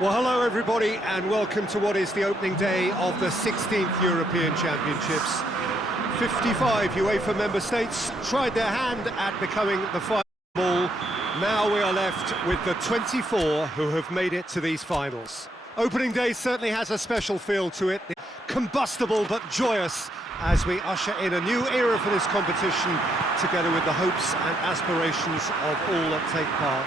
Well, hello everybody, and welcome to what is the opening day of the 16th European Championships. 55 UEFA member states tried their hand at becoming the final ball. Now we are left with the 24 who have made it to these finals. Opening day certainly has a special feel to it, combustible but joyous, as we usher in a new era for this competition, together with the hopes and aspirations of all that take part.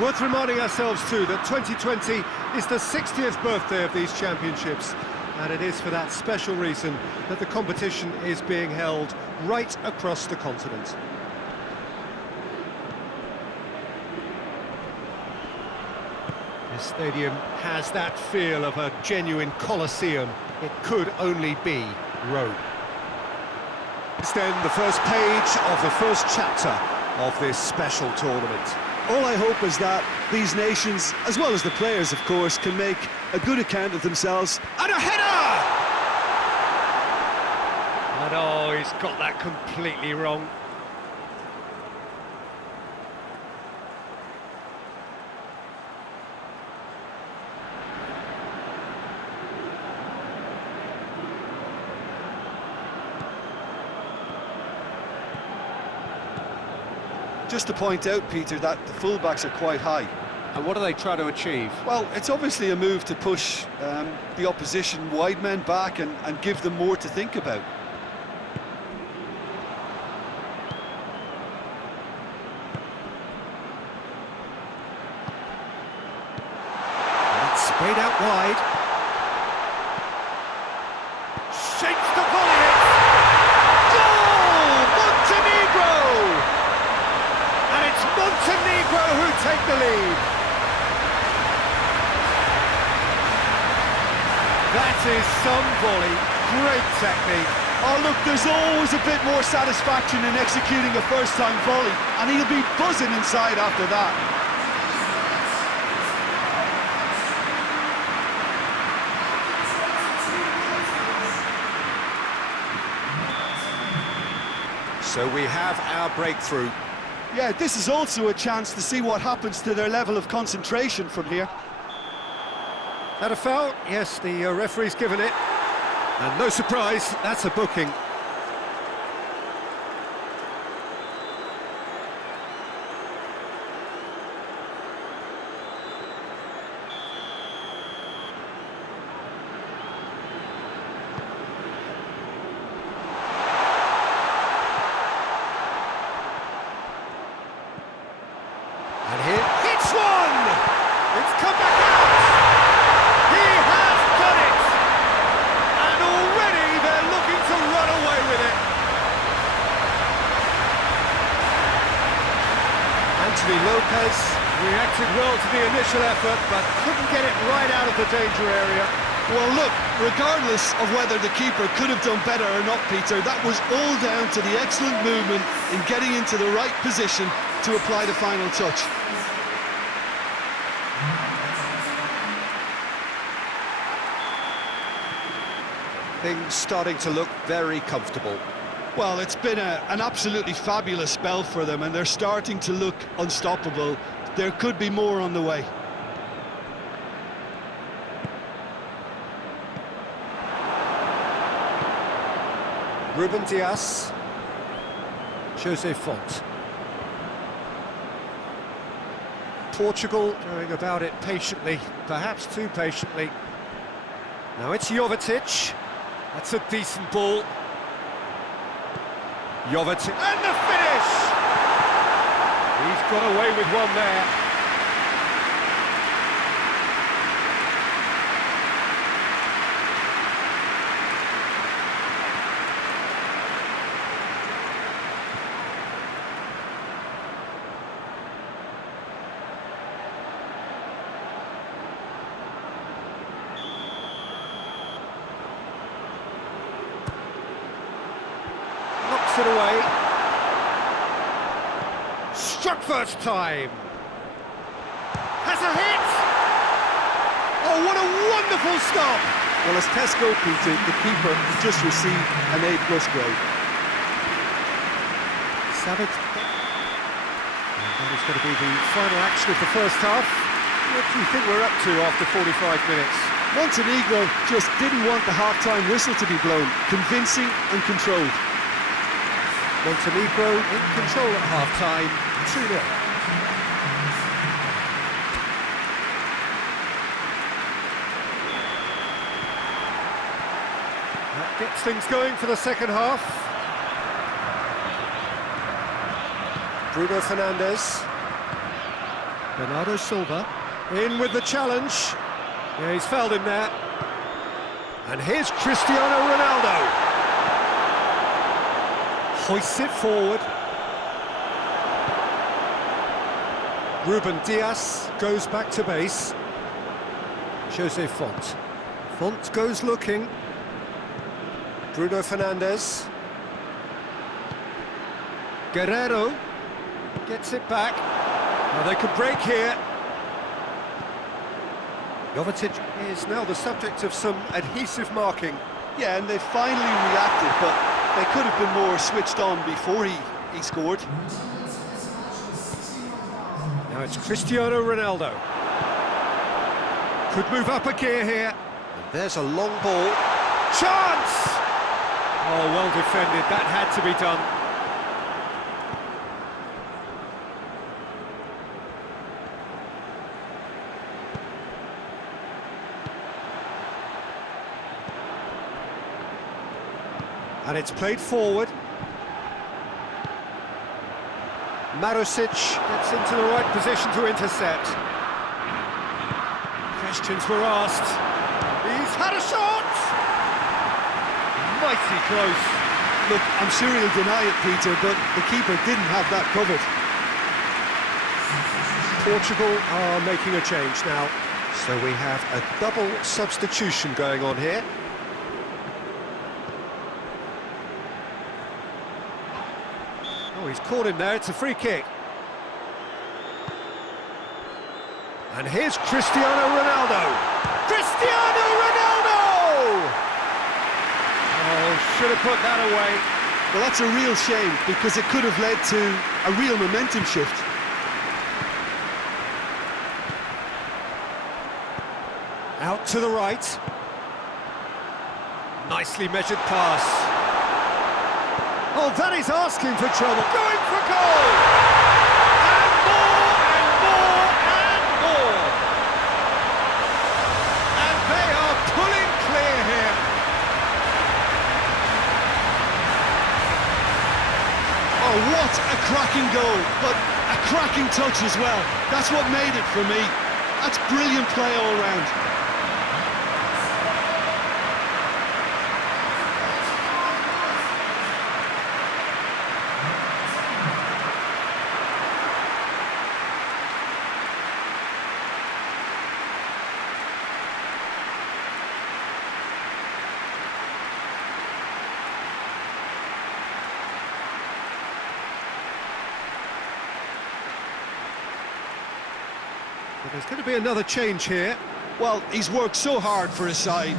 Worth reminding ourselves too that 2020 is the 60th birthday of these championships, and it is for that special reason that the competition is being held right across the continent. This stadium has that feel of a genuine Colosseum. It could only be Rome. It's then the first page of the first chapter of this special tournament. All I hope is that these nations, as well as the players, of course, can make a good account of themselves. And a header! And oh, he's got that completely wrong. Just to point out, Peter, that the fullbacks are quite high. And what are they trying to achieve? Well, it's obviously a move to push the opposition wide men back and give them more to think about. It's sprayed out wide. Shakes the volley in. Goal! Montenegro! And it's Montenegro who take the lead. That is some volley, great technique. Oh, look, there's always a bit more satisfaction in executing a first-time volley, and he'll be buzzing inside after that. So we have our breakthrough. Yeah, this is also a chance to see what happens to their level of concentration from here. Had a foul? Yes, the referee's given it. And no surprise, that's a booking. And here, hits one! It's come back out! He has done it! And already they're looking to run away with it. Anthony Lopez reacted well to the initial effort, but couldn't get it right out of the danger area. Well, look, regardless of whether the keeper could have done better or not, Peter, that was all down to the excellent movement in getting into the right position to apply the final touch. Things starting to look very comfortable. Well, it's been an absolutely fabulous spell for them, and they're starting to look unstoppable. There could be more on the way. Ruben Dias. Jose Font. Portugal going about it patiently, perhaps too patiently. Now it's Jovetic. That's a decent ball. Jovetic, and the finish! He's got away with one there. It away. Struck first time. Has a hit. Oh, what a wonderful stop. Well, as tests go, Peter, the keeper has just received an A+ grade. Savage. And that is going to be the final action of the first half. What do you think we're up to after 45 minutes? Montenegro just didn't want the half-time whistle to be blown. Convincing and controlled. Montenegro in control at half-time, 2-0. That gets things going for the second half. Bruno Fernandes. Bernardo Silva. In with the challenge. Yeah, he's fouled him there. And here's Cristiano Ronaldo. Hoists it forward. Ruben Dias goes back to base. Jose Font. Font goes looking. Bruno Fernandes. Guerrero gets it back. Now they could break here. Jovetic is now the subject of some adhesive marking. Yeah, and they finally reacted, but they could have been more switched on before he scored. Now it's Cristiano Ronaldo. Could move up a gear here. And there's a long ball. Chance! Oh, well defended. That had to be done. And it's played forward. Marusic gets into the right position to intercept. Questions were asked. He's had a shot! Mighty close. Look, I'm sure he'll deny it, Peter, but the keeper didn't have that covered. Portugal are making a change now. So we have a double substitution going on here. Oh, he's caught him there, it's a free kick. And here's Cristiano Ronaldo. Cristiano Ronaldo! Oh, should have put that away. Well, that's a real shame, because it could have led to a real momentum shift. Out to the right. Nicely measured pass. Oh, that is asking for trouble. Going for goal! And more, and more, and more! And they are pulling clear here. Oh, what a cracking goal, but a cracking touch as well. That's what made it for me. That's brilliant play all round. But there's going to be another change here. Well, he's worked so hard for his side,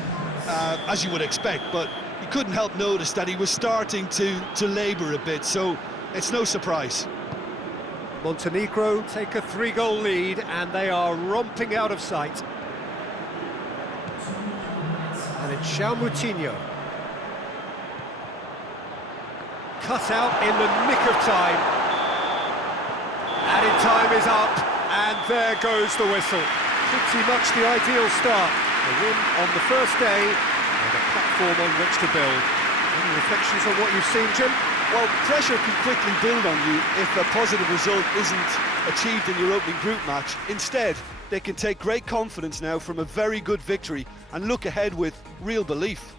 as you would expect, but you couldn't help notice that he was starting to labour a bit, so it's no surprise. Montenegro take a 3-goal lead and they are romping out of sight. And it's João Moutinho. Cut out in the nick of time. Added time is up, and there goes the whistle. Pretty much the ideal start. A win on the first day, and a platform on which to build. Any reflections on what you've seen, Jim? Well, pressure can quickly build on you if a positive result isn't achieved in your opening group match. Instead, they can take great confidence now from a very good victory and look ahead with real belief.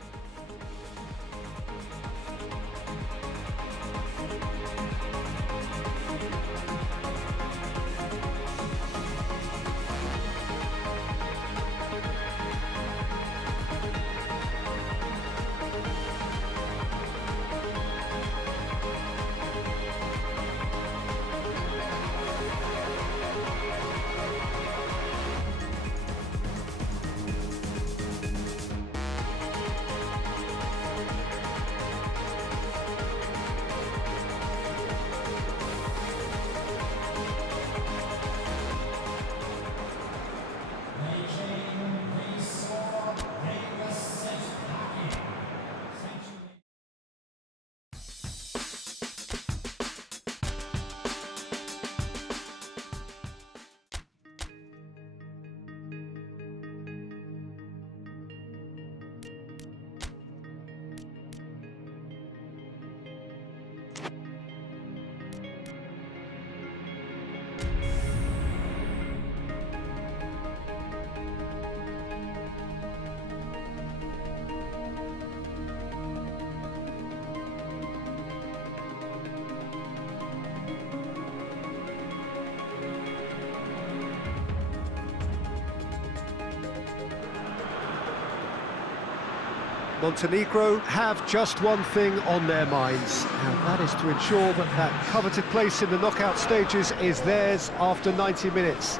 Montenegro have just one thing on their minds, and that is to ensure that that coveted place in the knockout stages is theirs after 90 minutes.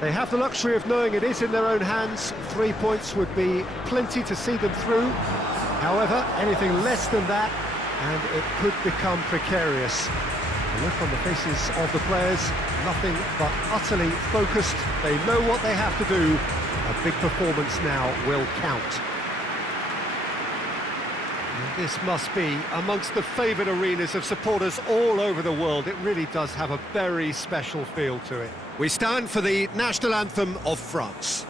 They have the luxury of knowing it is in their own hands. 3 points would be plenty to see them through. However, anything less than that, and it could become precarious. The look on the faces of the players, nothing but utterly focused. They know what they have to do. A big performance now will count. This must be amongst the favoured arenas of supporters all over the world. It really does have a very special feel to it. We stand for the national anthem of France.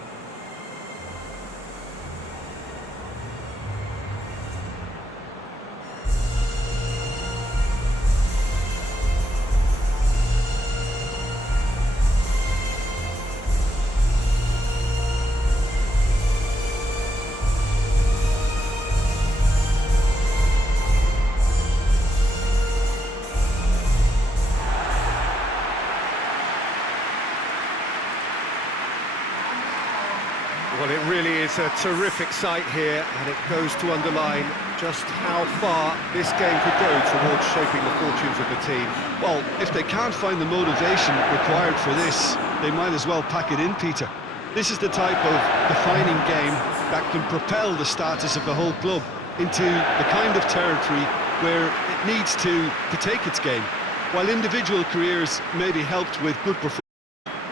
Well, it really is a terrific sight here, and it goes to underline just how far this game could go towards shaping the fortunes of the team. Well, if they can't find the motivation required for this, they might as well pack it in, Peter. This is the type of defining game that can propel the status of the whole club into the kind of territory where it needs to take its game. While individual careers may be helped with good performance,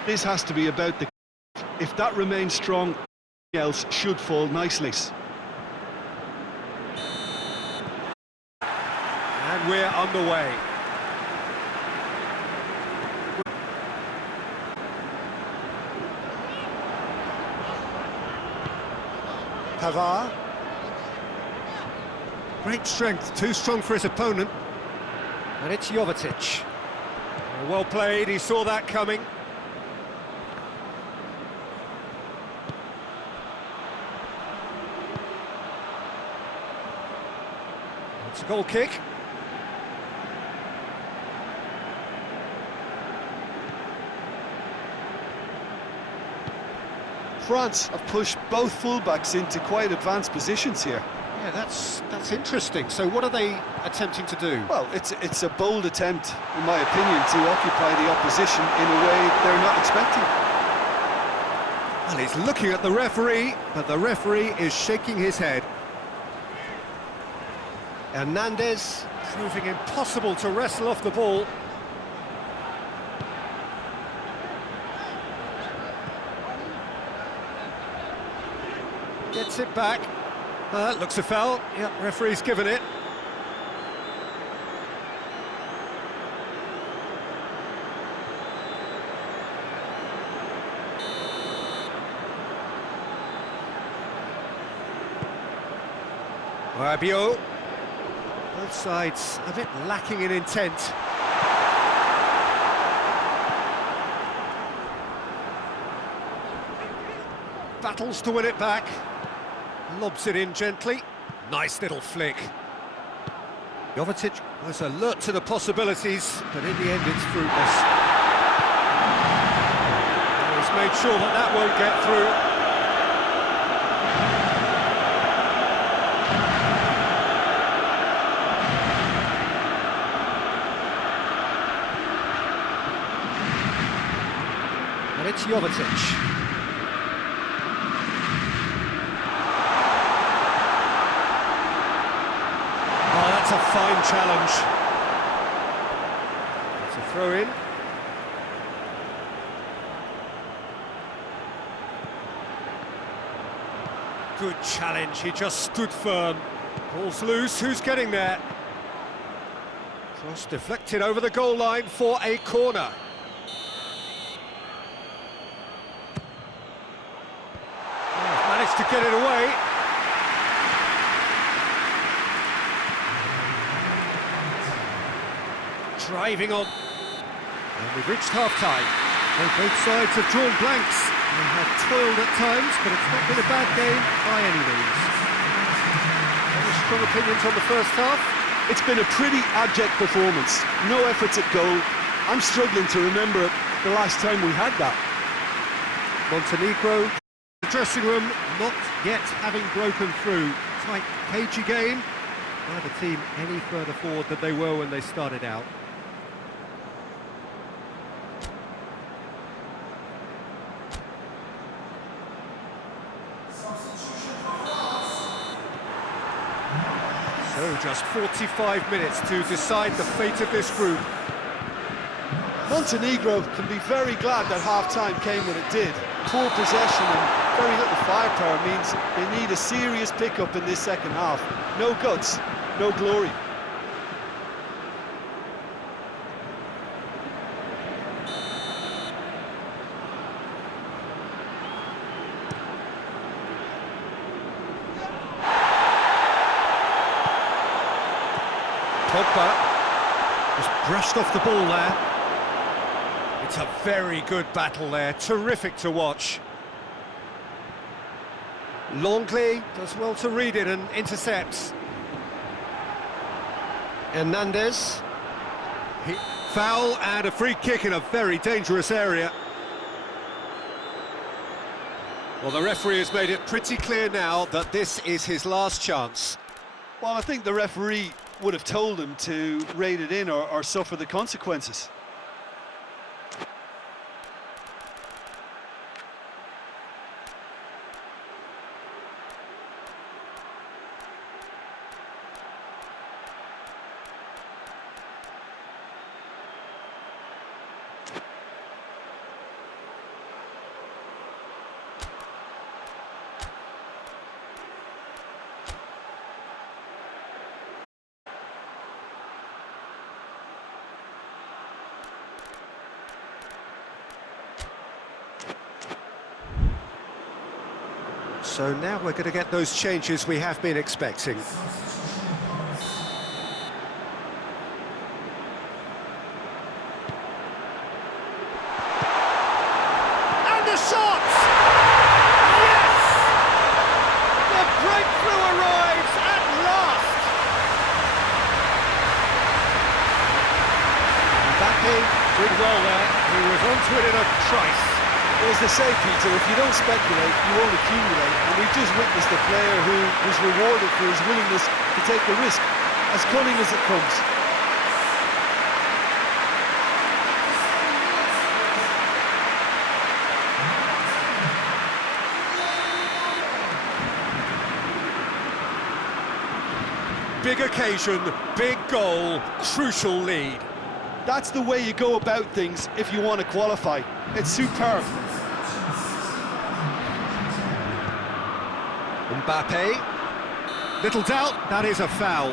this has to be about the... If that remains strong, else should fall nicely. And we're underway. Pavard. Great strength, too strong for his opponent. And it's Jovetic. Well played, he saw that coming. It's a goal kick. France have pushed both fullbacks into quite advanced positions here. Yeah, that's interesting. So what are they attempting to do? Well, it's a bold attempt, in my opinion, to occupy the opposition in a way they're not expecting. Well, he's looking at the referee, but the referee is shaking his head. Hernandez proving impossible to wrestle off the ball. Gets it back. Looks a foul. Yep, referee's given it. Rabiot. Both sides a bit lacking in intent. Battles to win it back. Lobs it in gently. Nice little flick. Jovetic was alert to the possibilities, but in the end it's fruitless. He's made sure that that won't get through. And it's Jovetic. Oh, that's a fine challenge. It's a throw-in. Good challenge, he just stood firm. Ball's loose, who's getting there? Cross deflected over the goal line for a corner. Managed to get it away. Driving on. And we've reached half-time. Both sides have drawn blanks. They have toiled at times, but it's not been a bad game by any means. Any strong opinions on the first half? It's been a pretty abject performance. No efforts at goal. I'm struggling to remember the last time we had that. Montenegro, the dressing room, not yet having broken through. Tight, cagey game. Neither team any further forward than they were when they started out. So just 45 minutes to decide the fate of this group. Montenegro can be very glad that half-time came when it did. Poor possession and very little firepower means they need a serious pickup in this second half. No guts, no glory. Pogba just brushed off the ball there. It's a very good battle there, terrific to watch. Longley does well to read it and intercepts. Hernandez. Foul and a free kick in a very dangerous area. Well, the referee has made it pretty clear now that this is his last chance. Well, I think the referee would have told him to rein it in or suffer the consequences. So now we're going to get those changes we have been expecting. And the shot! Yes! The breakthrough arrives at last! Mbappe did well there. He was onto it in a trice. As they say, Peter, if you don't speculate, you won't accumulate. And we've just witnessed a player who was rewarded for his willingness to take the risk, as cunning as it comes. Big occasion, big goal, crucial lead. That's the way you go about things if you want to qualify. It's superb. Mbappe, little doubt, that is a foul.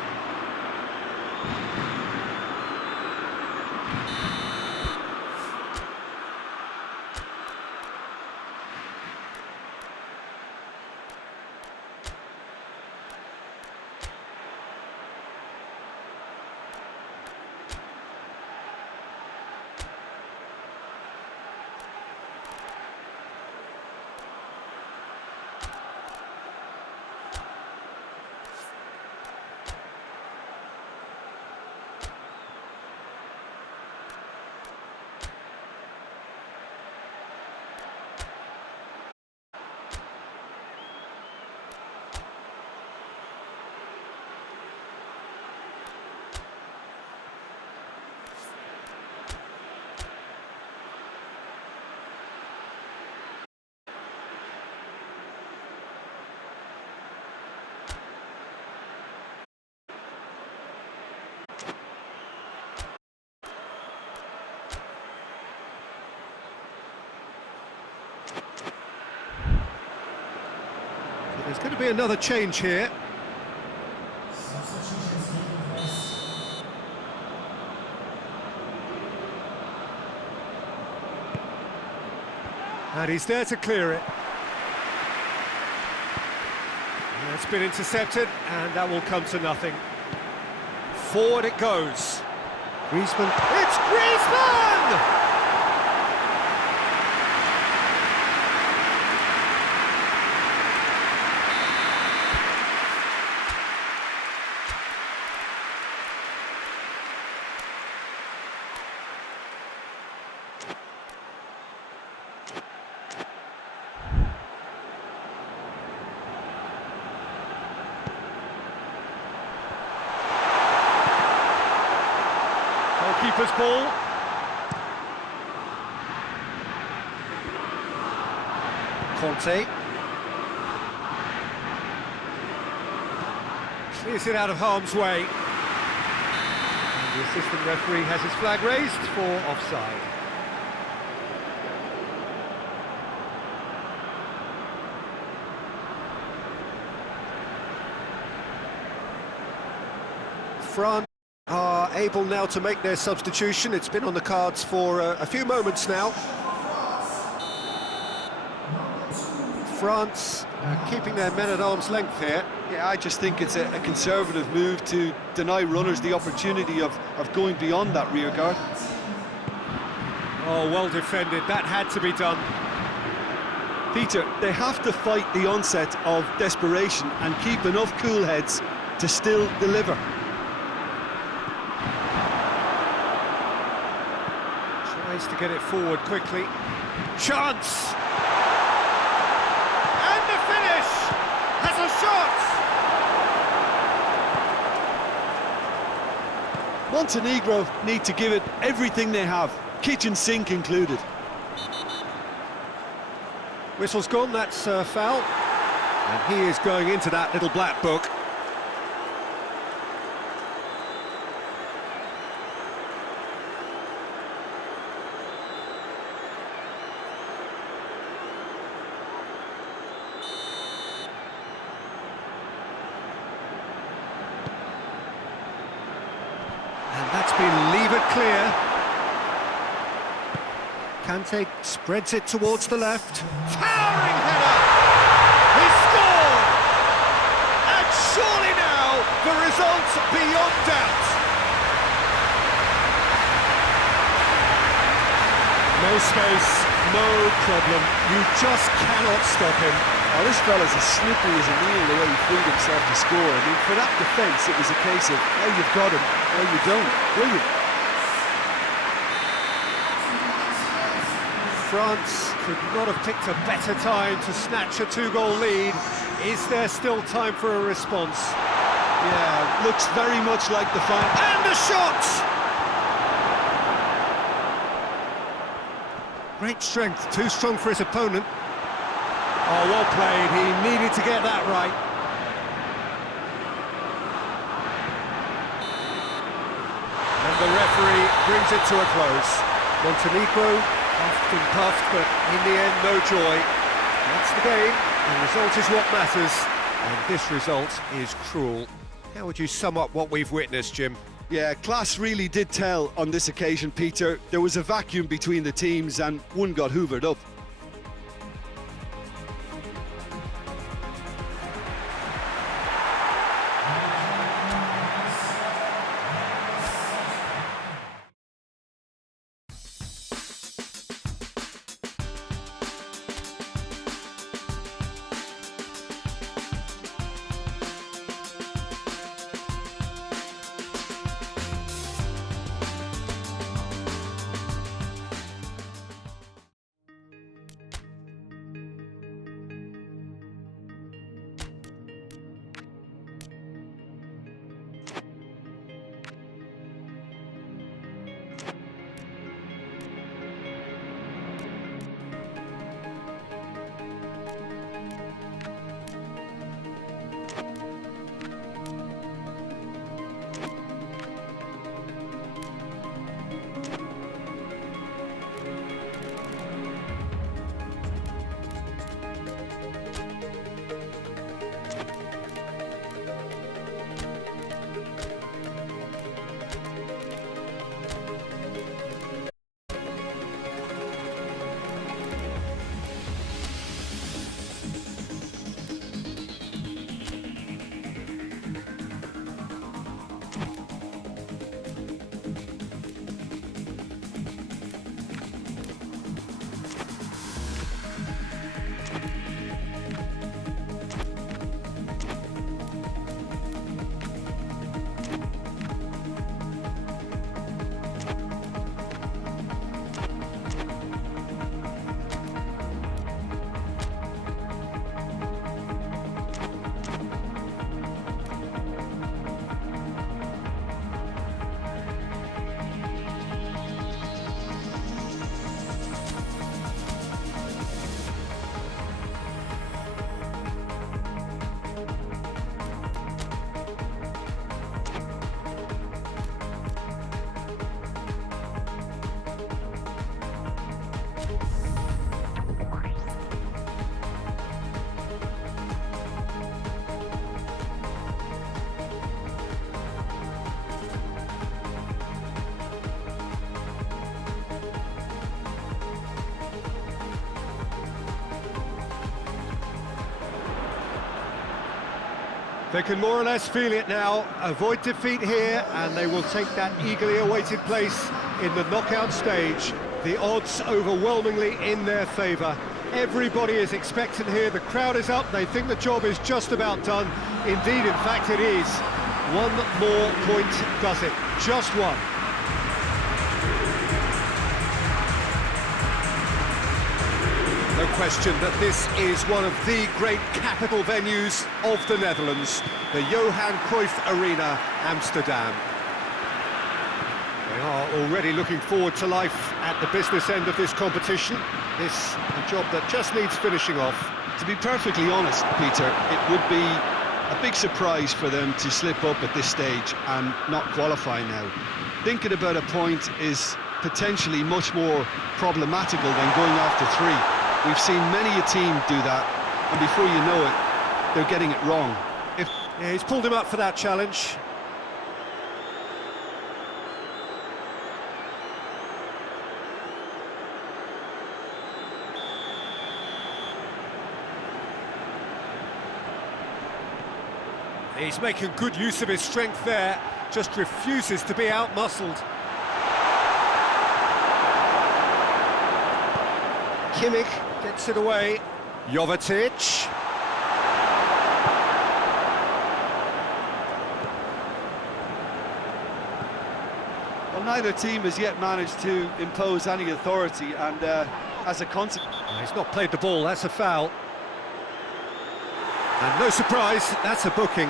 There's going to be another change here. And he's there to clear it. And it's been intercepted, and that will come to nothing. Forward it goes. Griezmann. It's Griezmann! goalkeeper's ball. Conte. Clears it out of harm's way. And the assistant referee has his flag raised for offside. France are able now to make their substitution. It's been on the cards for a few moments now. France keeping their men at arm's length here. Yeah, I just think it's a conservative move to deny runners the opportunity of going beyond that rear guard. Oh, well defended. That had to be done. Peter, they have to fight the onset of desperation and keep enough cool heads to still deliver. Tries to get it forward quickly. Chance! And the finish! Has a shot! Montenegro need to give it everything they have, kitchen sink included. Whistle's gone, that's a foul. And he is going into that little black book. And that's been levered clear. Kante spreads it towards the left. Towering header! He scored! And surely now the result's beyond doubt. No space, no problem. You just cannot stop him. Now this fella's as slippery as a needle the way he freed himself to score. I mean, for that defence, it was a case of, oh, you've got him, oh, you don't. Brilliant. France could not have picked a better time to snatch a two-goal lead. Is there still time for a response? Yeah, looks very much like the final. And a shot! Great strength, too strong for his opponent. Oh, well played, he needed to get that right. And the referee brings it to a close. Montenegro puffed and puffed, but in the end, no joy. That's the game, the result is what matters, and this result is cruel. How would you sum up what we've witnessed, Jim? Yeah, class really did tell on this occasion, Peter. There was a vacuum between the teams and one got hoovered up. They can more or less feel it now, avoid defeat here, and they will take that eagerly awaited place in the knockout stage. The odds overwhelmingly in their favour. Everybody is expectant here, the crowd is up, they think the job is just about done. Indeed, in fact it is. One more point does it, just one. No question that this is one of the great capital venues of the Netherlands, the Johan Cruyff Arena, Amsterdam. They are already looking forward to life at the business end of this competition. This a job that just needs finishing off. To be perfectly honest, Peter, it would be a big surprise for them to slip up at this stage and not qualify now. Thinking about a point is potentially much more problematical than going after three. We've seen many a team do that, and before you know it, they're getting it wrong. Yeah, he's pulled him up for that challenge. He's making good use of his strength there, just refuses to be out-muscled. Kimmich gets it away. Jovetic. Well, neither team has yet managed to impose any authority, and as a consequence... He's not played the ball, that's a foul. And no surprise, that's a booking.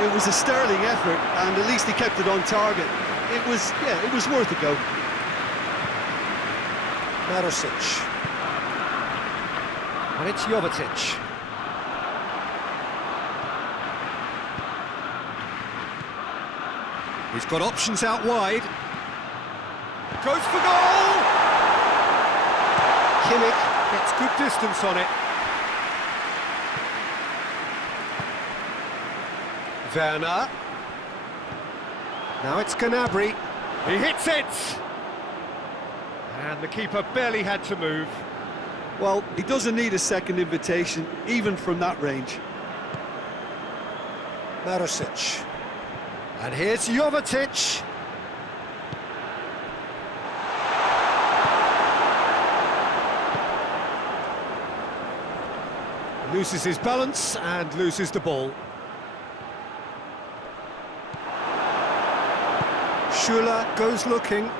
It was a sterling effort, and at least he kept it on target. It was worth a go. Marosic. And it's Jovetic. He's got options out wide. Goes for goal! Kimmich gets good distance on it. Werner. Now it's Gnabry. He hits it! And the keeper barely had to move. Well, he doesn't need a second invitation, even from that range. Marosic. And here's Jovetic. Loses his balance and loses the ball. Schuller goes looking.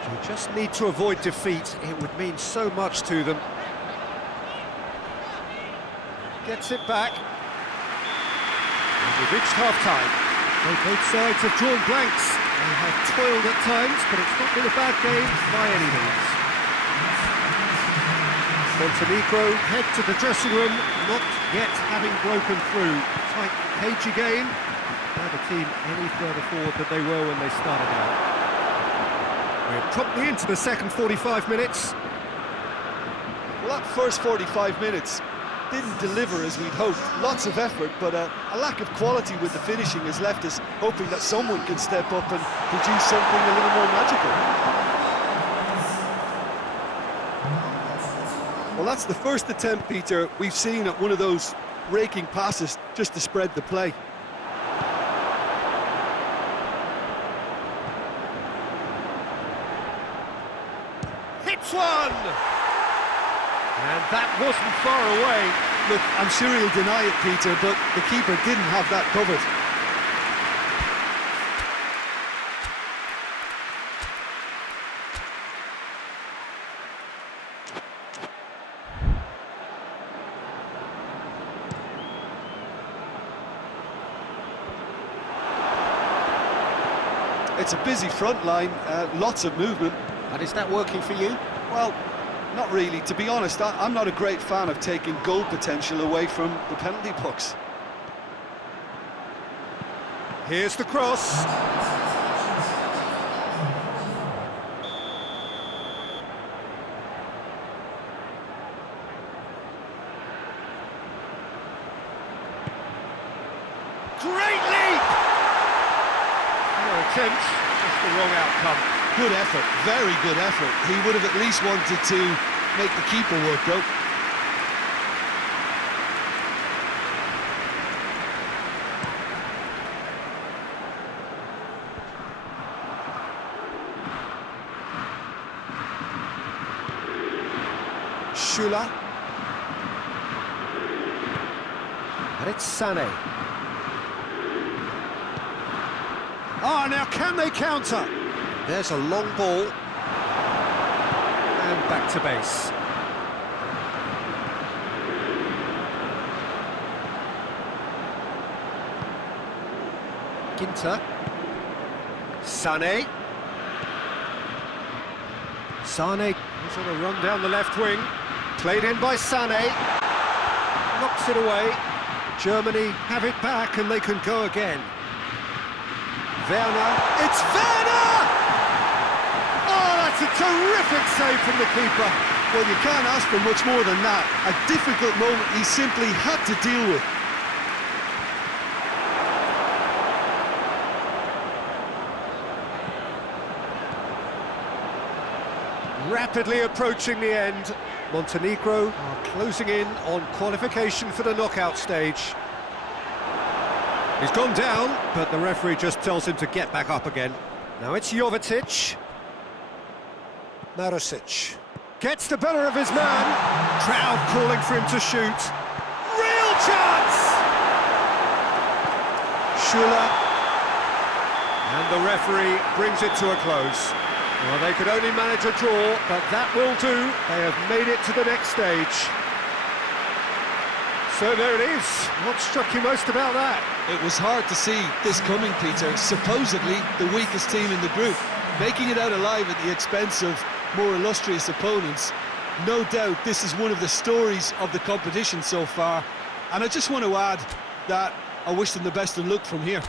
They just need to avoid defeat. It would mean so much to them. Gets it back. And we've reached half-time. Both sides have drawn blanks. They have toiled at times, but it's not been a bad game by any means. Montenegro head to the dressing room, not yet having broken through. Tight, cagey game. Neither team any further forward than they were when they started out. We're promptly into the second 45 minutes. Well, that first 45 minutes didn't deliver as we'd hoped. Lots of effort, but a lack of quality with the finishing has left us hoping that someone can step up and produce something a little more magical. Well, that's the first attempt, Peter, we've seen at one of those raking passes just to spread the play. Hits one! And that wasn't far away. Look, I'm sure he'll deny it, Peter, but the keeper didn't have that covered. It's a busy front line, lots of movement. And is that working for you? Well, not really. To be honest, I'm not a great fan of taking goal potential away from the penalty box. Here's the cross. Great leap! No attempt, just the wrong outcome. Good effort, very good effort. He would have at least wanted to make the keeper work, though. Schüller. And it's Sané. Ah, now can they counter? There's a long ball. And back to base. Ginter. Sané. Sané is on a run down the left wing. Played in by Sané. Knocks it away. Germany have it back and they can go again. Werner. It's Werner! Oh, that's a terrific save from the keeper. Well, you can't ask for much more than that. A difficult moment he simply had to deal with. Rapidly approaching the end. Montenegro are closing in on qualification for the knockout stage. He's gone down, but the referee just tells him to get back up again. Now it's Jovetic. Marusic gets the better of his man. Crowd calling for him to shoot. Real chance! Schüller. And the referee brings it to a close. Well, they could only manage a draw, but that will do. They have made it to the next stage. So there it is. What struck you most about that? It was hard to see this coming, Peter. Supposedly the weakest team in the group, making it out alive at the expense of more illustrious opponents. No doubt this is one of the stories of the competition so far. And I just want to add that I wish them the best of luck from here.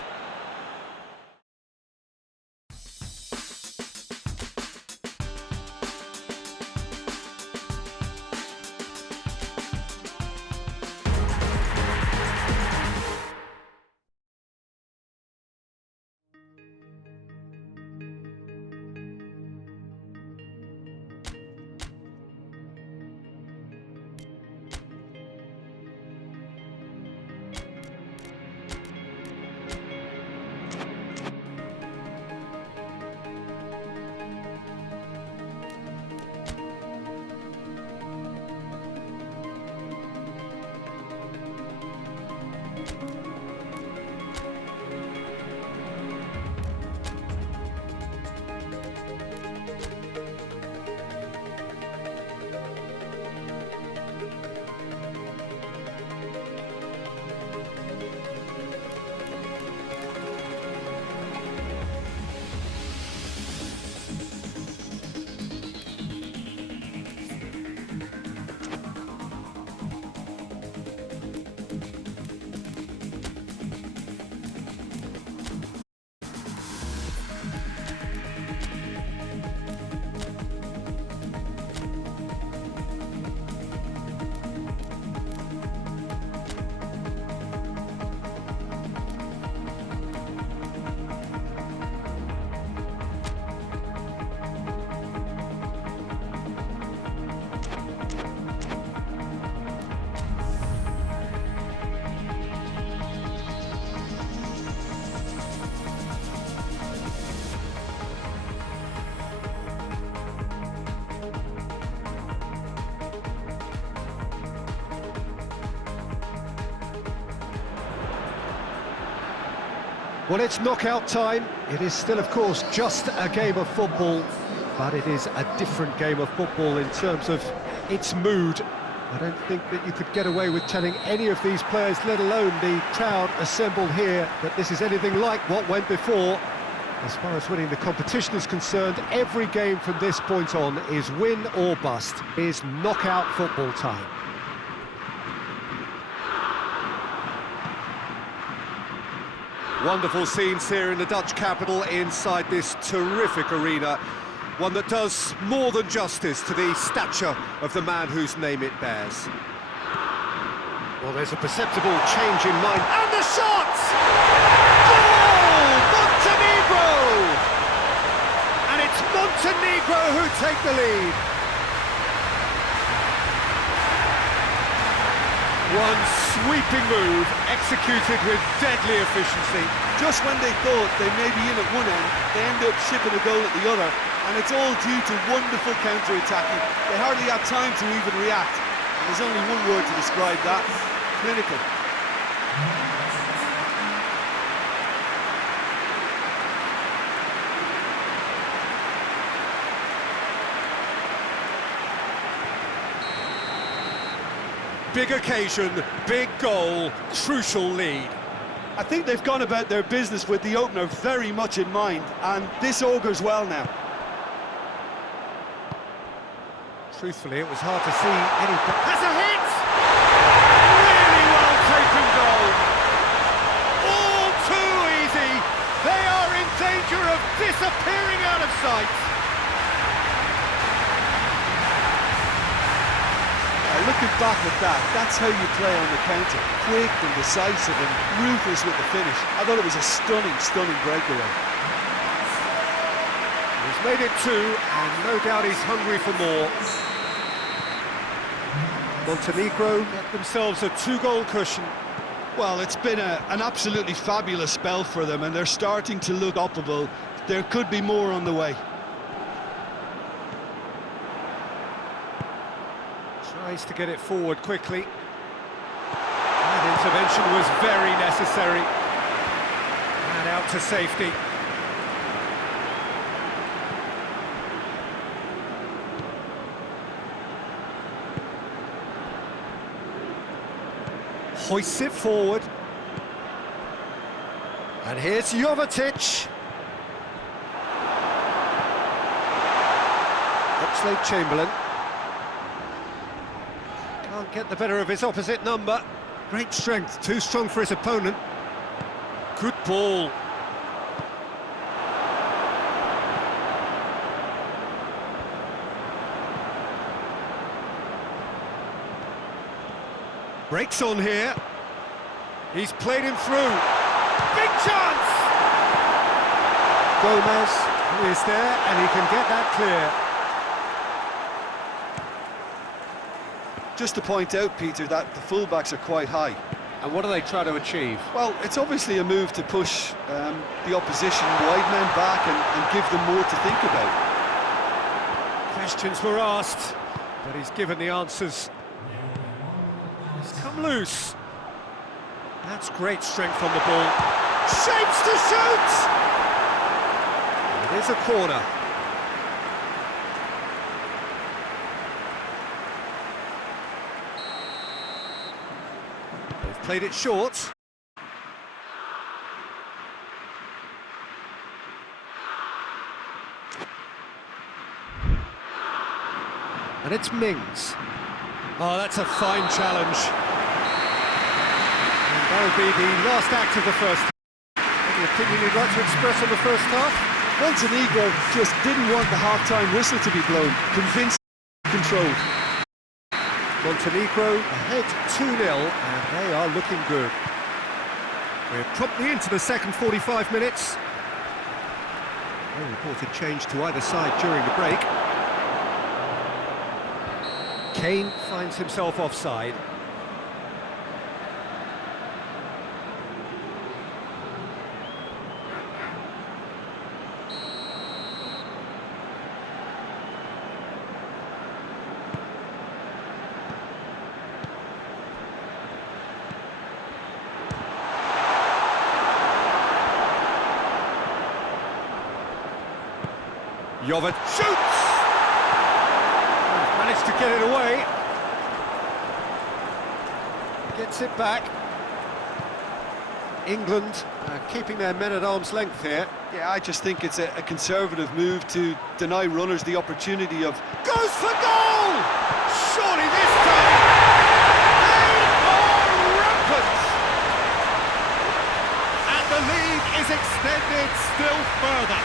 Well, it's knockout time. It is still, of course, just a game of football, but it is a different game of football in terms of its mood. I don't think that you could get away with telling any of these players, let alone the crowd assembled here, that this is anything like what went before. As far as winning the competition is concerned, every game from this point on is win or bust, is knockout football time. Wonderful scenes here in the Dutch capital inside this terrific arena. One that does more than justice to the stature of the man whose name it bears. Well, there's a perceptible change in mind. And the shot! Goal! Montenegro! And it's Montenegro who take the lead. One sweeping move, executed with deadly efficiency. Just when they thought they may be in at one end, they end up shipping a goal at the other, and it's all due to wonderful counter-attacking. They hardly had time to even react, and there's only one word to describe that: clinical. Big occasion, big goal, crucial lead. I think they've gone about their business with the opener very much in mind, and this augurs well now. Truthfully, it was hard to see any... Has a hit! Really well taken goal. All too easy. They are in danger of disappearing out of sight. Looking back at that, that's how you play on the counter. Quick and decisive and ruthless with the finish. I thought it was a stunning, stunning breakaway. He's made it two, and no doubt he's hungry for more. Montenegro get themselves a two-goal cushion. Well, it's been an absolutely fabulous spell for them, and they're starting to look upable. There could be more on the way. Tries to get it forward quickly. That intervention was very necessary. And out to safety. Hoists it forward. And here's Jovetic. Oxlade-Chamberlain. Can't get the better of his opposite number. Great strength, too strong for his opponent. Good ball. Breaks on here. He's played him through. Big chance! Gomez is there, and he can get that clear. Just to point out, Peter, that the fullbacks are quite high. And what do they try to achieve? Well, it's obviously a move to push the opposition wide men back and give them more to think about. Questions were asked, but he's given the answers. He's come loose. That's great strength on the ball. Shapes to shoot! It is a corner. They've played it short. And it's Mings. Oh, that's a fine challenge. And that'll be the last act of the first half. Any opinion you'd like to express on the first half? Montenegro just didn't want the half-time whistle to be blown. Convinced, controlled. Montenegro ahead 2-0, and they are looking good. We're promptly into the second 45 minutes. No reported change to either side during the break. Kane finds himself offside. Jovic shoots! Managed to get it away. Gets it back. England keeping their men at arm's length here. Yeah, I just think it's a conservative move to deny runners the opportunity of... Goes for goal! Surely this time they are rampant! And the lead is extended still further.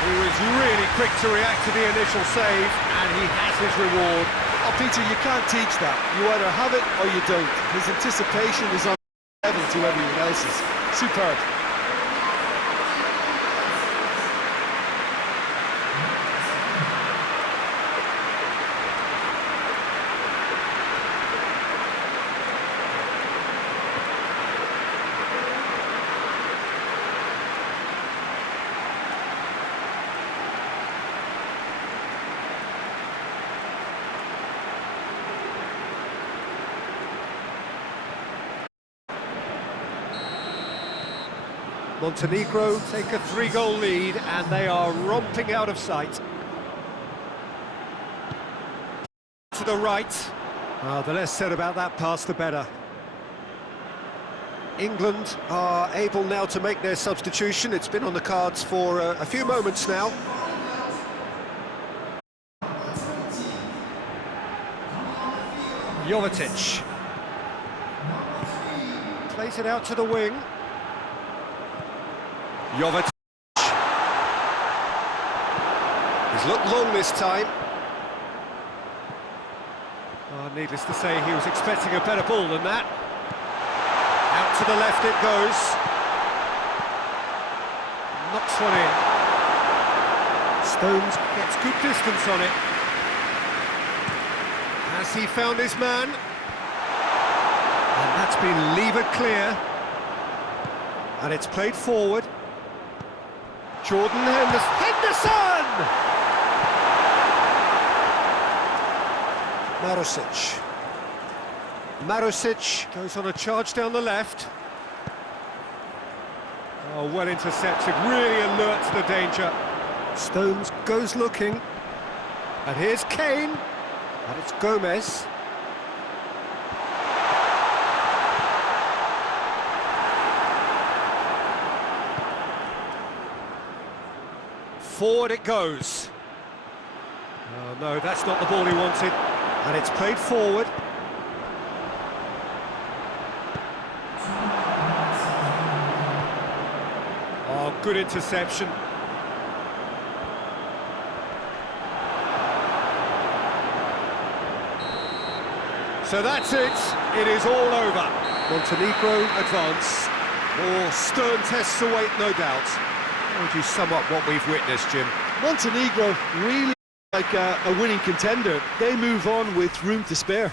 He was really quick to react to the initial save, and he has his reward. Oh, Peter, you can't teach that. You either have it or you don't. His anticipation is on level to everyone else's. Superb. Montenegro take a 3-goal lead, and they are romping out of sight. To the right. The less said about that pass, the better. England are able now to make their substitution. It's been on the cards for a few moments now. Jovetic plays it out to the wing. Jovetic. He's looked long this time. Needless to say, he was expecting a better ball than that. Out to the left it goes. Knocks one in. Stones gets good distance on it. Has he found his man? And that's been levered clear. And it's played forward. Jordan Henderson! Marusic goes on a charge down the left. Oh, well intercepted, really alert to the danger. Stones goes looking. And here's Kane. And it's Gomez. Forward it goes. Oh no, that's not the ball he wanted. And it's played forward. Oh, good interception. So that's it. It is all over. Montenegro advance. More stern tests await, no doubt. How would you sum up what we've witnessed, Jim? Montenegro really like a winning contender. They move on with room to spare.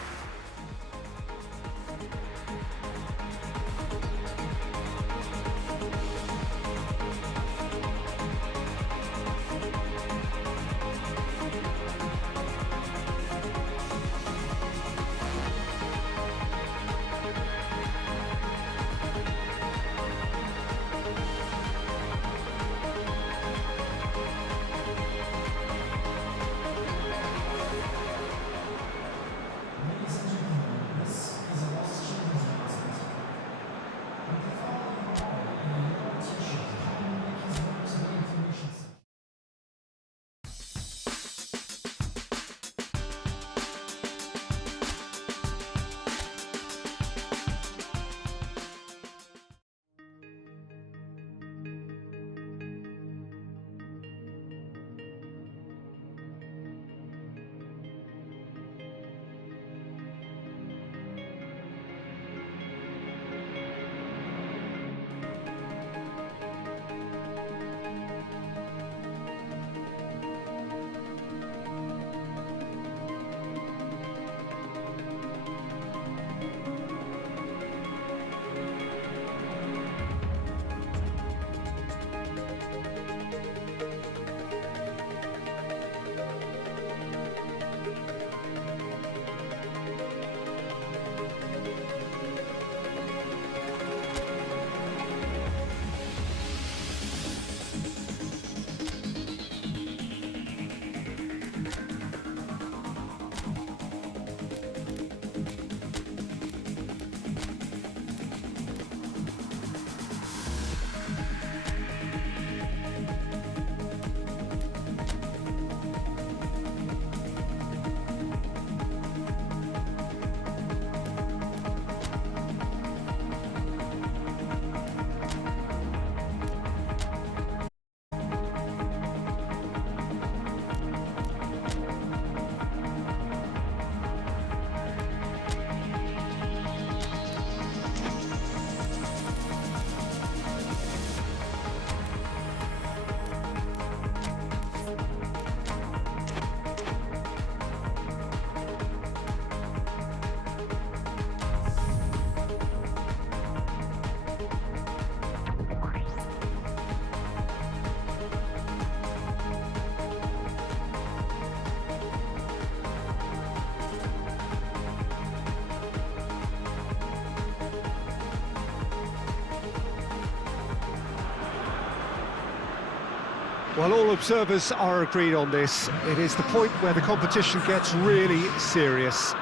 Well, all observers are agreed on this. It is the point where the competition gets really serious.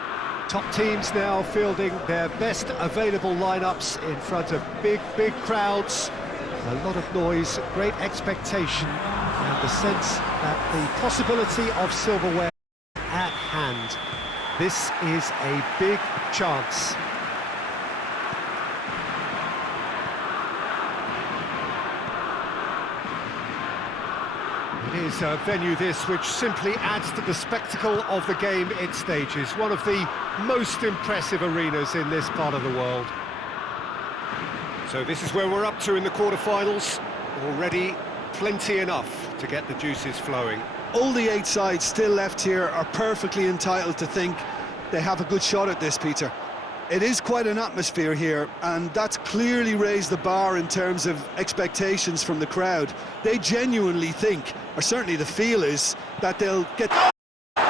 Top teams now fielding their best available lineups in front of big crowds. A lot of noise, great expectation, and the sense that the possibility of silverware at hand. This is a big chance. It is a venue this which simply adds to the spectacle of the game it stages. One of the most impressive arenas in this part of the world. So this is where we're up to in the quarter-finals. Already plenty enough to get the juices flowing. All the 8 sides still left here are perfectly entitled to think they have a good shot at this, Peter. It is quite an atmosphere here, and that's clearly raised the bar in terms of expectations from the crowd. They genuinely think, or certainly the feel is, that they'll get... Oh,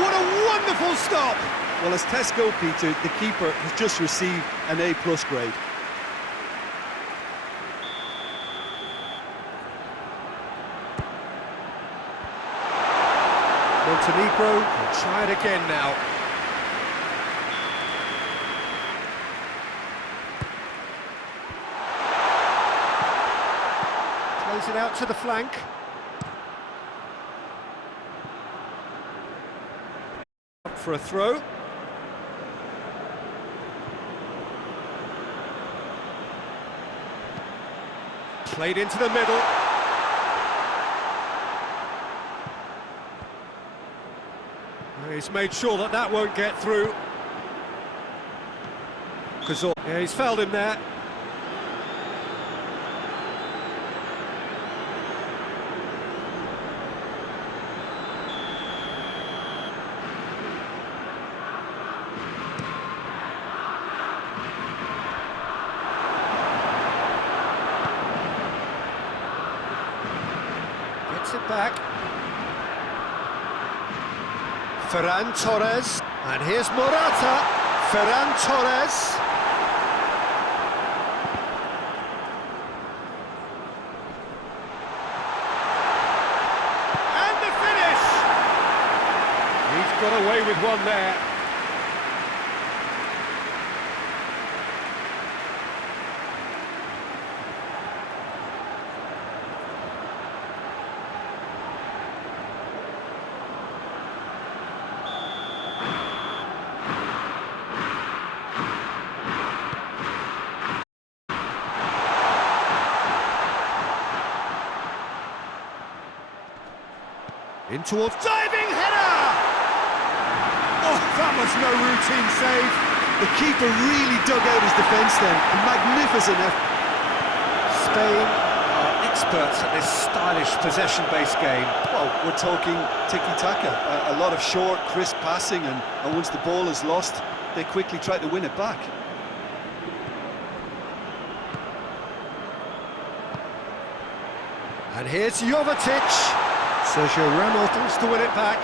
what a wonderful stop! Well, as tests go, Peter, the keeper has just received an A+ grade. Montenegro will try it again now. Plays it out to the flank. Up for a throw. Played into the middle. He's made sure that that won't get through. Yeah, he's fouled him there. Gets it back. Ferran Torres, and here's Morata. Ferran Torres. And the finish! He's got away with one there. In towards diving header! Oh, that was no routine save. The keeper really dug out his defence then. A magnificent effort. Spain are experts at this stylish possession-based game. Well, we're talking tiki-taka. A lot of short, crisp passing, and once the ball is lost, they quickly try to win it back. And here's Jovetic. Sergio Ramos wants to win it back.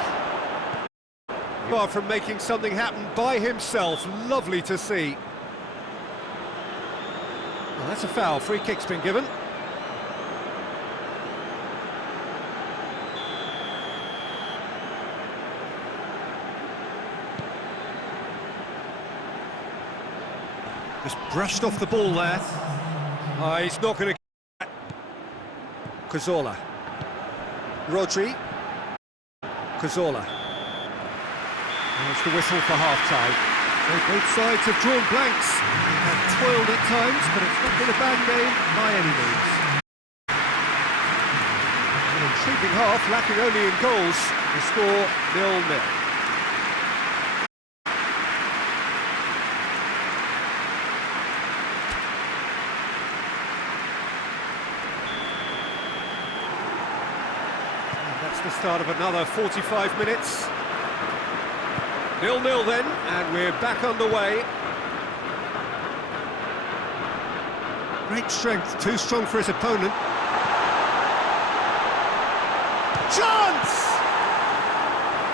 Far from making something happen by himself. Lovely to see. Well, that's a foul. Free kick's been given. Just brushed off the ball there. He's not going to... Cazorla. Rodri. Cazorla. That's the whistle for half-time. So both sides have drawn blanks. They have toiled at times, but it's not been a bad game by any means. An intriguing half, lacking only in goals. The score 0-0. The start of another 45 minutes. 0-0 then, and we're back underway. Great strength, too strong for his opponent. Chance!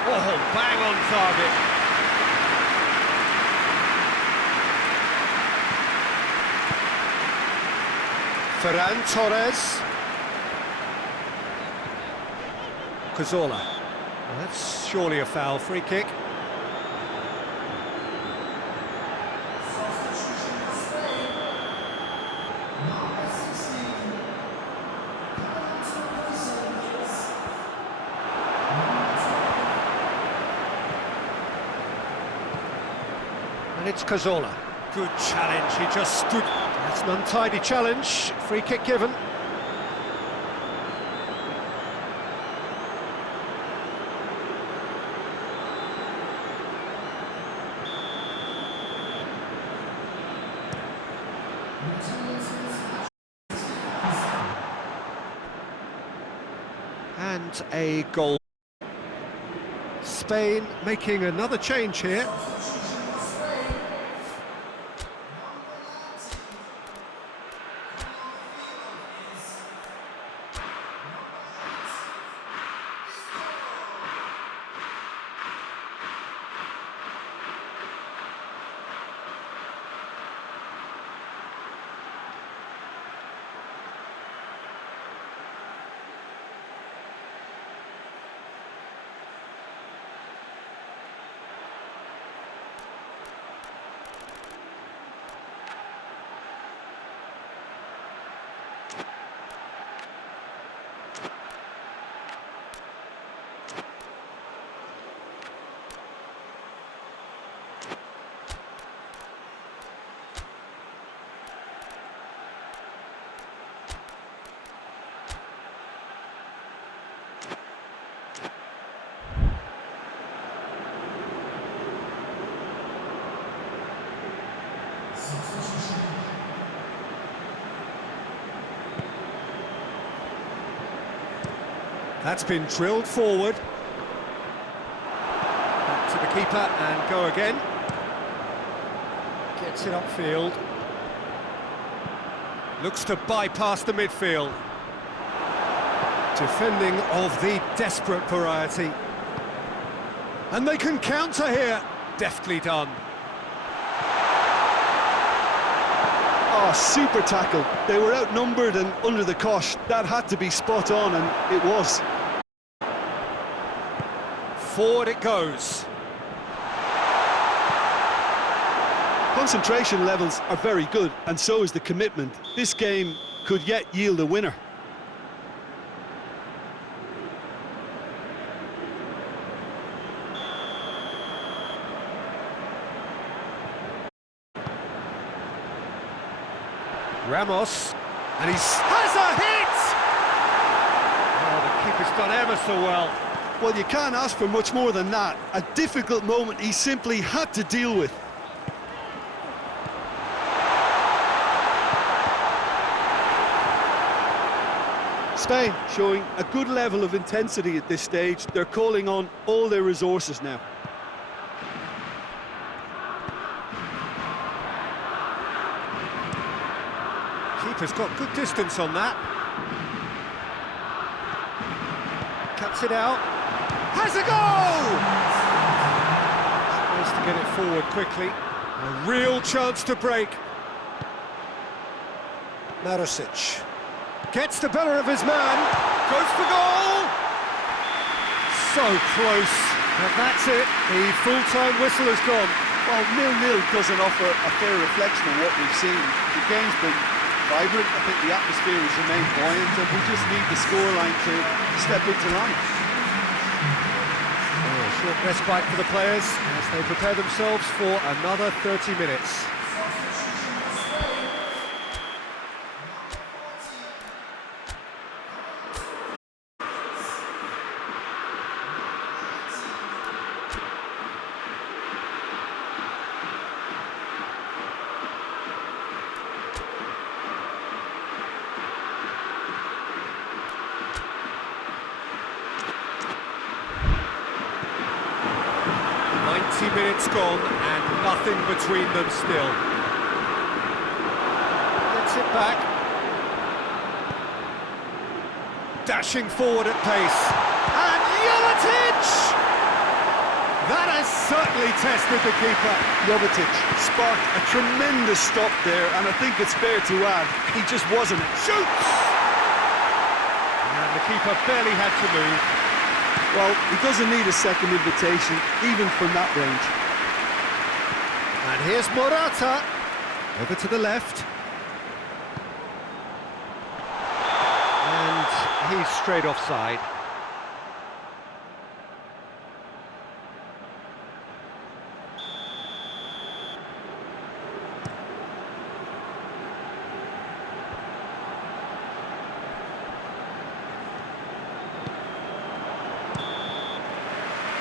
Oh, bang on target. Ferran Torres. Cazorla. Well, that's surely a foul, free kick. And it's Cazorla. Good challenge, he just stood. That's an untidy challenge, free kick given. And a goal. Spain making another change here. That's been drilled forward. Back to the keeper and go again. Gets it upfield. Looks to bypass the midfield. Defending of the desperate variety. And they can counter here. Deftly done. Oh, super tackle. They were outnumbered and under the cosh. That had to be spot on, and it was. Forward it goes. Concentration levels are very good, and so is the commitment. This game could yet yield a winner. Ramos, and has a hit! Oh, the keeper's done ever so well. Well, you can't ask for much more than that. A difficult moment he simply had to deal with. Spain showing a good level of intensity at this stage. They're calling on all their resources now. Keeper's got good distance on that. Cuts it out. Has a goal! Tries to get it forward quickly. A real chance to break. Marosic gets the better of his man. Goes for goal! So close. And that's it. The full-time whistle has gone. Well, 0-0 doesn't offer a fair reflection of what we've seen. The game's been vibrant. I think the atmosphere has remained buoyant, and we just need the scoreline to step into line. Short respite for the players as they prepare themselves for another 30 minutes. Minutes gone and nothing between them still. Gets it back. Dashing forward at pace. And Jovetic! That has certainly tested the keeper. Jovetic sparked a tremendous stop there, and I think it's fair to add, he just wasn't. Shoots! And the keeper barely had to move. Well, he doesn't need a second invitation, even from that range. And here's Morata, over to the left. And he's straight offside.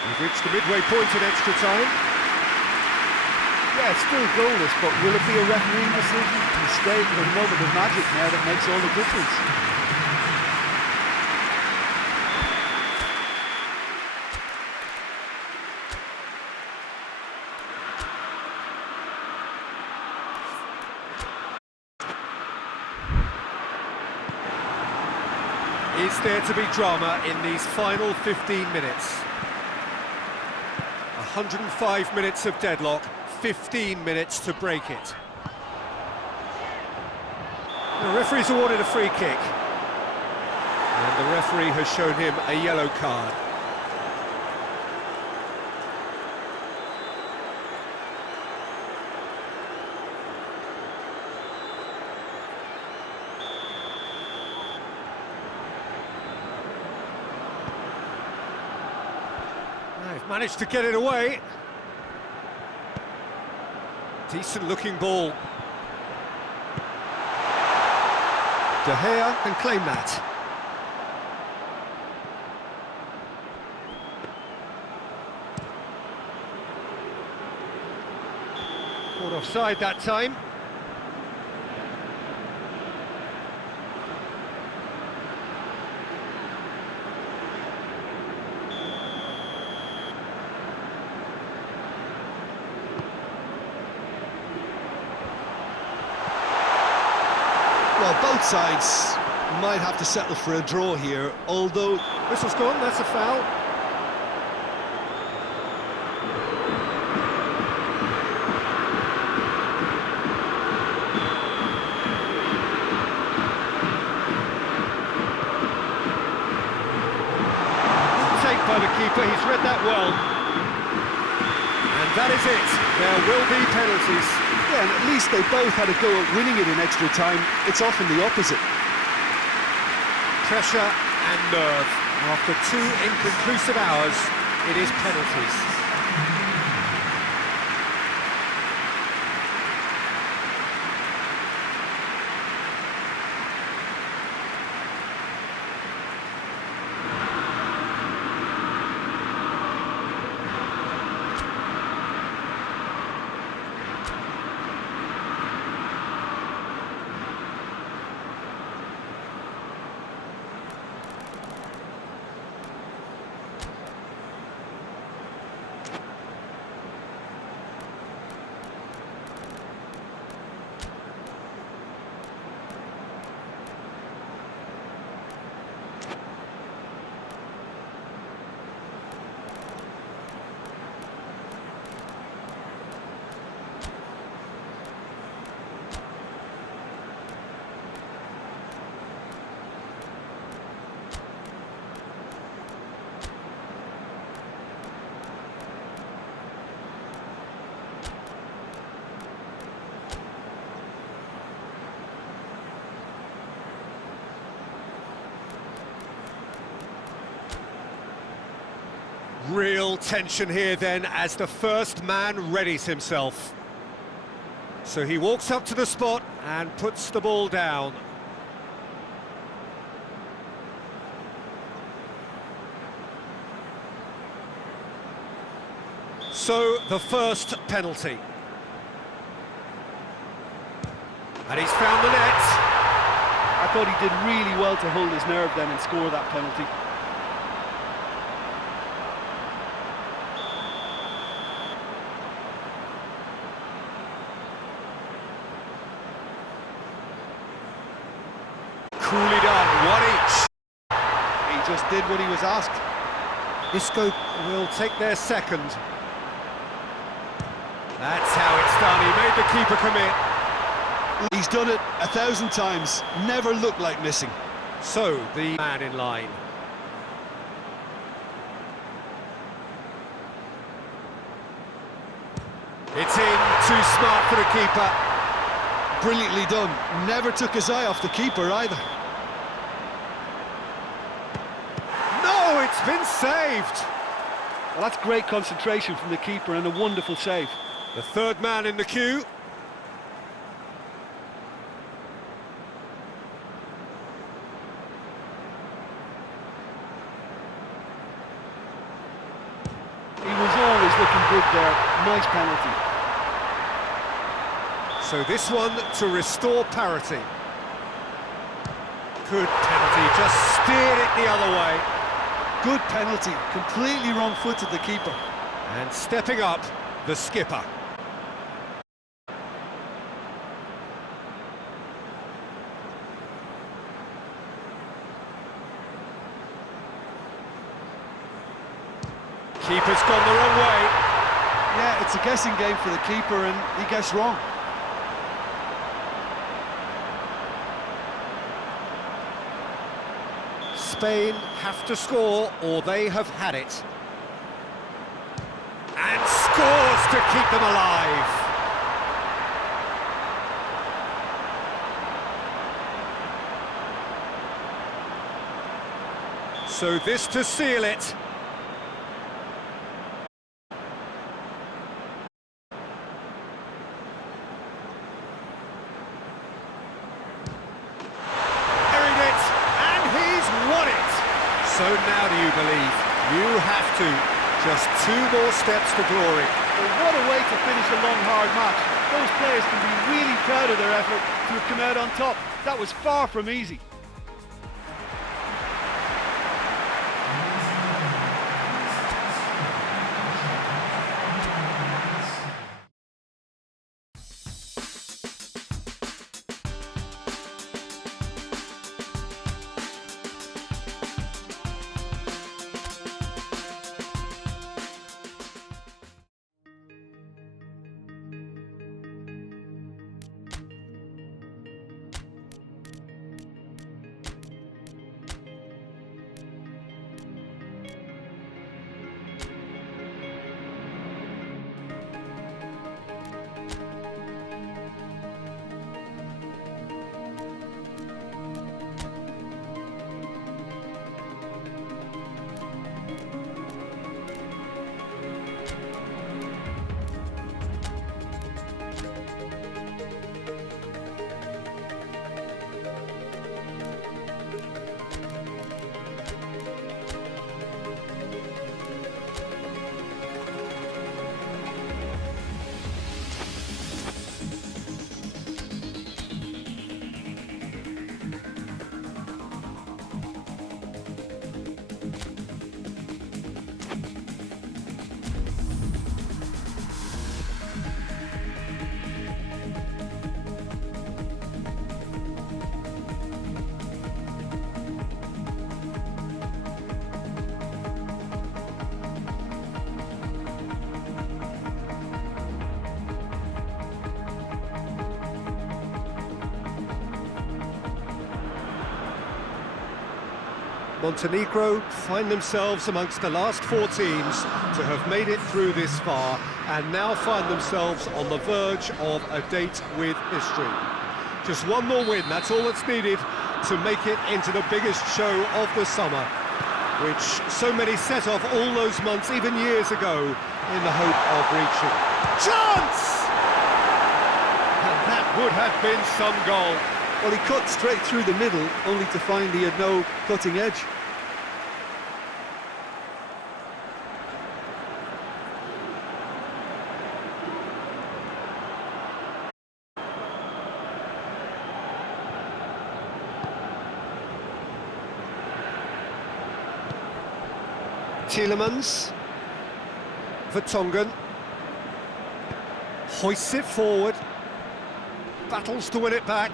We've reached the midway point in extra time. Yeah, it's still goalless, but will it be a refereeing decision, a mistake, or a moment of magic now that makes all the difference? Is there to be drama in these final 15 minutes? 105 minutes of deadlock, 15 minutes to break it. The referee's awarded a free kick. And the referee has shown him a yellow card. They've managed to get it away. Decent looking ball. De Gea can claim that. Caught offside that time. Well, both sides might have to settle for a draw here, although... Whistle's gone, that's a foul. Take by the keeper, he's read that well. And that is it, there will be penalties. Yeah, and at least they both had a go at winning it in extra time. It's often the opposite. Pressure and nerve. After 2 inconclusive hours, it is penalties. Real tension here then as the first man readies himself. So he walks up to the spot and puts the ball down. So the first penalty. And he's found the net. I thought he did really well to hold his nerve then and score that penalty. Coolly done, 1 each. He just did what he was asked. Isco will take their second. That's how it's done, he made the keeper commit. He's done it 1,000 times, never looked like missing. So, the man in line. It's in, too smart for the keeper. Brilliantly done. Never took his eye off the keeper either. No, it's been saved. Well, that's great concentration from the keeper and a wonderful save. The third man in the queue. He was always looking good there. Nice penalty. So this one to restore parity. Good penalty, just steered it the other way. Good penalty. Completely wrong-footed the keeper. And stepping up, the skipper. Keeper's gone the wrong way. Yeah, it's a guessing game for the keeper and he guessed wrong. Spain have to score or they have had it. And scores to keep them alive. So this to seal it. So now do you believe? You have to. Just 2 more steps to glory. Well, what a way to finish a long, hard match. Those players can be really proud of their effort to have come out on top. That was far from easy. Montenegro find themselves amongst the last 4 teams to have made it through this far and now find themselves on the verge of a date with history. Just 1 more win, that's all that's needed to make it into the biggest show of the summer, which so many set off all those months, even years ago, in the hope of reaching. Chance! And that would have been some goal. Well, he cut straight through the middle, only to find he had no cutting edge. Tielemans, Vertonghen, hoists it forward, battles to win it back.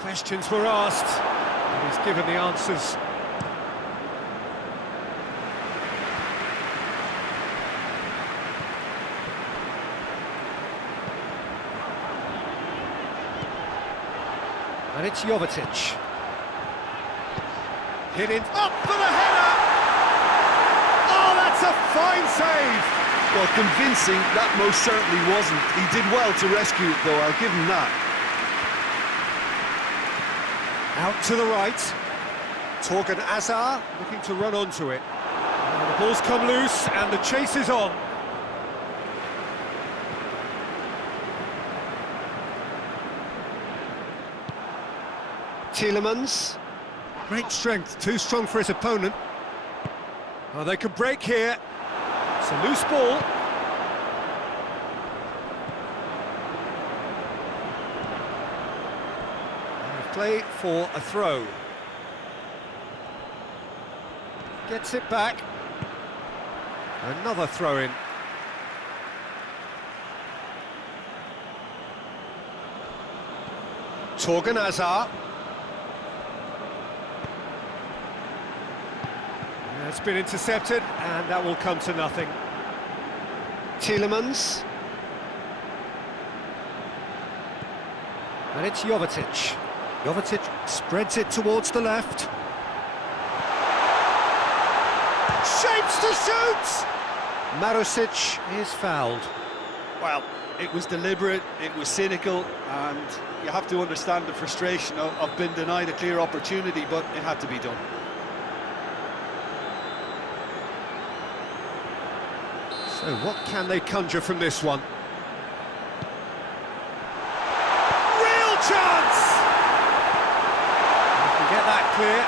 Questions were asked, and he's given the answers. And it's Jovetic. Hit in, up for the header! Oh, that's a fine save! Well, convincing, that most certainly wasn't. He did well to rescue it, though, I'll give him that. Out to the right. Torgan Azar looking to run onto it. And the ball's come loose and the chase is on. Tielemans. Great strength, too strong for his opponent. Oh, they could break here. It's a loose ball. And play for a throw. Gets it back. Another throw-in. Torgan Azar. It's been intercepted, and that will come to nothing. Tielemans. And it's Jovetic. Jovetic spreads it towards the left. Shapes to shoot! Marusic is fouled. Well, it was deliberate, it was cynical, and you have to understand the frustration of being denied a clear opportunity, but it had to be done. So what can they conjure from this one? Real chance! You can get that clear.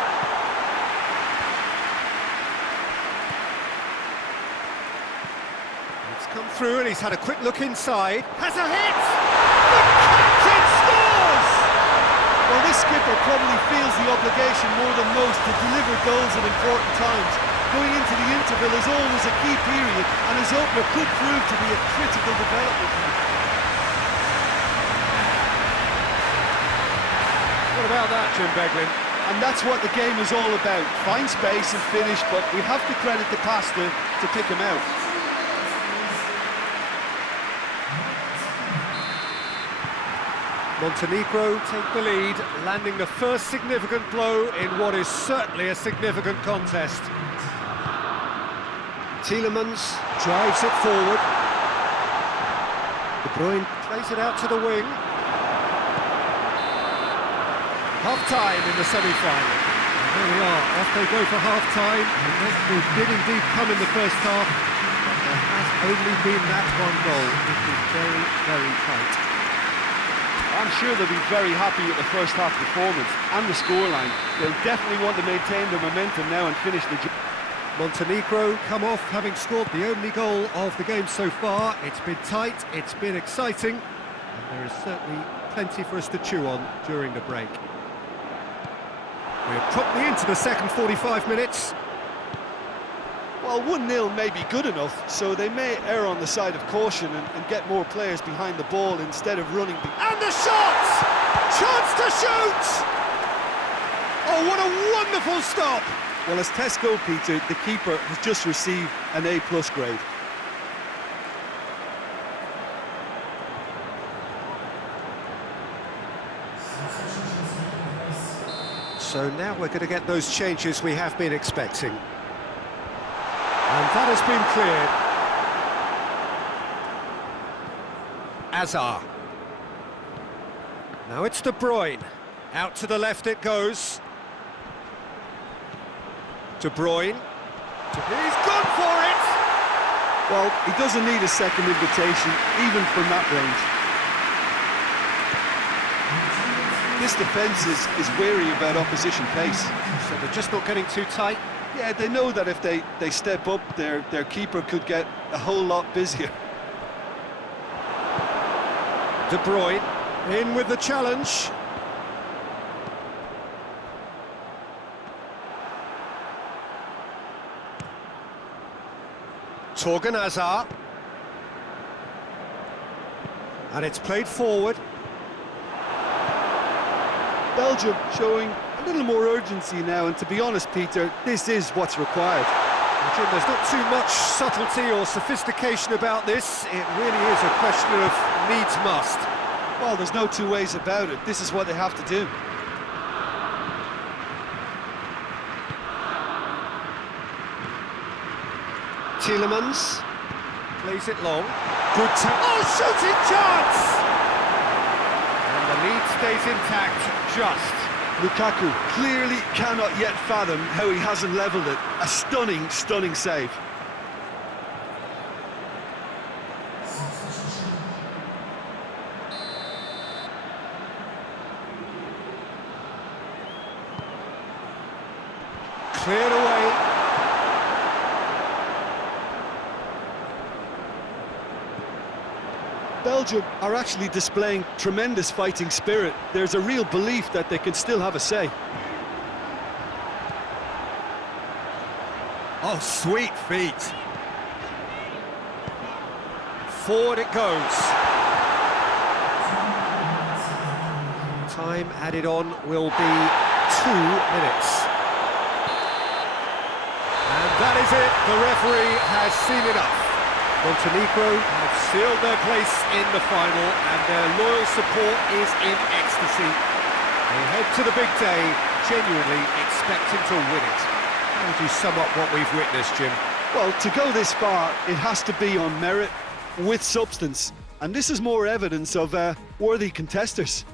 It's come through and he's had a quick look inside. Has a hit! The captain scores! Well, this skipper probably feels the obligation more than most to deliver goals at important times. Going into the interval is always a key period, and his opener could prove to be a critical development. What about that, Jim Beglin? And that's what the game is all about. Find space and finish, but we have to credit the passer to pick him out. Montenegro take the lead, landing the first significant blow in what is certainly a significant contest. Tielemans drives it forward. De Bruyne plays it out to the wing. Half-time in the semi-final. And there we are, off they go for half-time. And they did indeed come in the first half, but there has only been that one goal. It is very, very tight. I'm sure they'll be very happy with the first half performance and the scoreline. They'll definitely want to maintain the momentum now and finish the job. Montenegro come off having scored the only goal of the game so far. It's been tight, it's been exciting, and there is certainly plenty for us to chew on during the break. We're properly into the second 45 minutes. Well, 1-0 may be good enough, so they may err on the side of caution and get more players behind the ball instead of running. And the shot! Chance to shoot! Oh, what a wonderful stop! Well, as tests go, Peter, the keeper has just received an A+ grade. So now we're going to get those changes we have been expecting. And that has been cleared. Azar. Now it's De Bruyne. Out to the left it goes. De Bruyne. He's gone for it! Well, he doesn't need a second invitation, even from that range. This defence is wary about opposition pace. So they're just not getting too tight? Yeah, they know that if they step up, their keeper could get a whole lot busier. De Bruyne in with the challenge. Torgan Azar. And it's played forward. Belgium showing a little more urgency now, and to be honest, Peter, this is what's required. Jim, there's not too much subtlety or sophistication about this. It really is a question of needs must. Well, there's no two ways about it. This is what they have to do. Tielemans. Plays it long. Good tap. Oh, shooting chance! And the lead stays intact, just. Lukaku clearly cannot yet fathom how he hasn't levelled it. A stunning, stunning save. Cleared away. Belgium are actually displaying tremendous fighting spirit. There's a real belief that they can still have a say. Oh, sweet feet. Forward it goes. Time added on will be 2 minutes. And that is it. The referee has seen enough. Montenegro have sealed their place in the final, and their loyal support is in ecstasy. They head to the big day, genuinely expecting to win it. How would you sum up what we've witnessed, Jim? Well, to go this far, it has to be on merit, with substance. And this is more evidence of worthy contesters.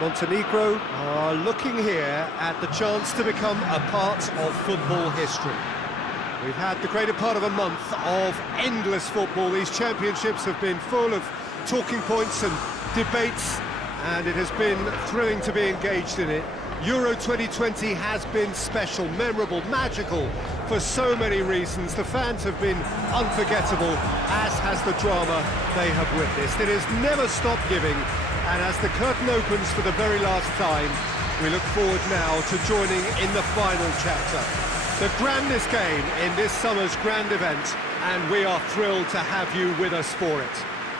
Montenegro are looking here at the chance to become a part of football history. We've had the greater part of a month of endless football. These championships have been full of talking points and debates, and it has been thrilling to be engaged in it. Euro 2020 has been special, memorable, magical for so many reasons. The fans have been unforgettable, as has the drama they have witnessed. It has never stopped giving, and as the curtain opens for the very last time, we look forward now to joining in the final chapter. The grandest game in this summer's grand event, and we are thrilled to have you with us for it.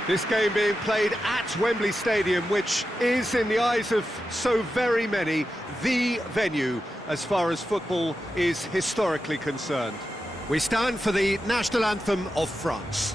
This game being played at Wembley Stadium, which is, in the eyes of so very many, the venue as far as football is historically concerned. We stand for the national anthem of France.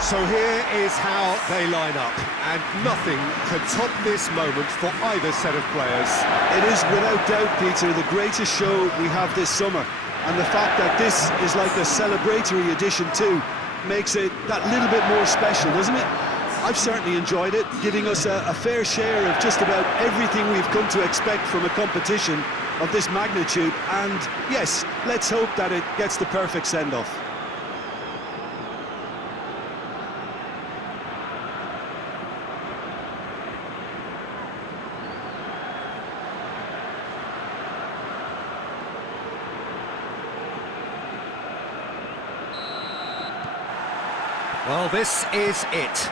So here is how they line up, and nothing can top this moment for either set of players. It is without doubt, Peter, the greatest show we have this summer, and the fact that this is like a celebratory edition too makes it that little bit more special, doesn't it? I've certainly enjoyed it, giving us a fair share of just about everything we've come to expect from a competition of this magnitude, and yes, let's hope that it gets the perfect send-off. Well, this is it.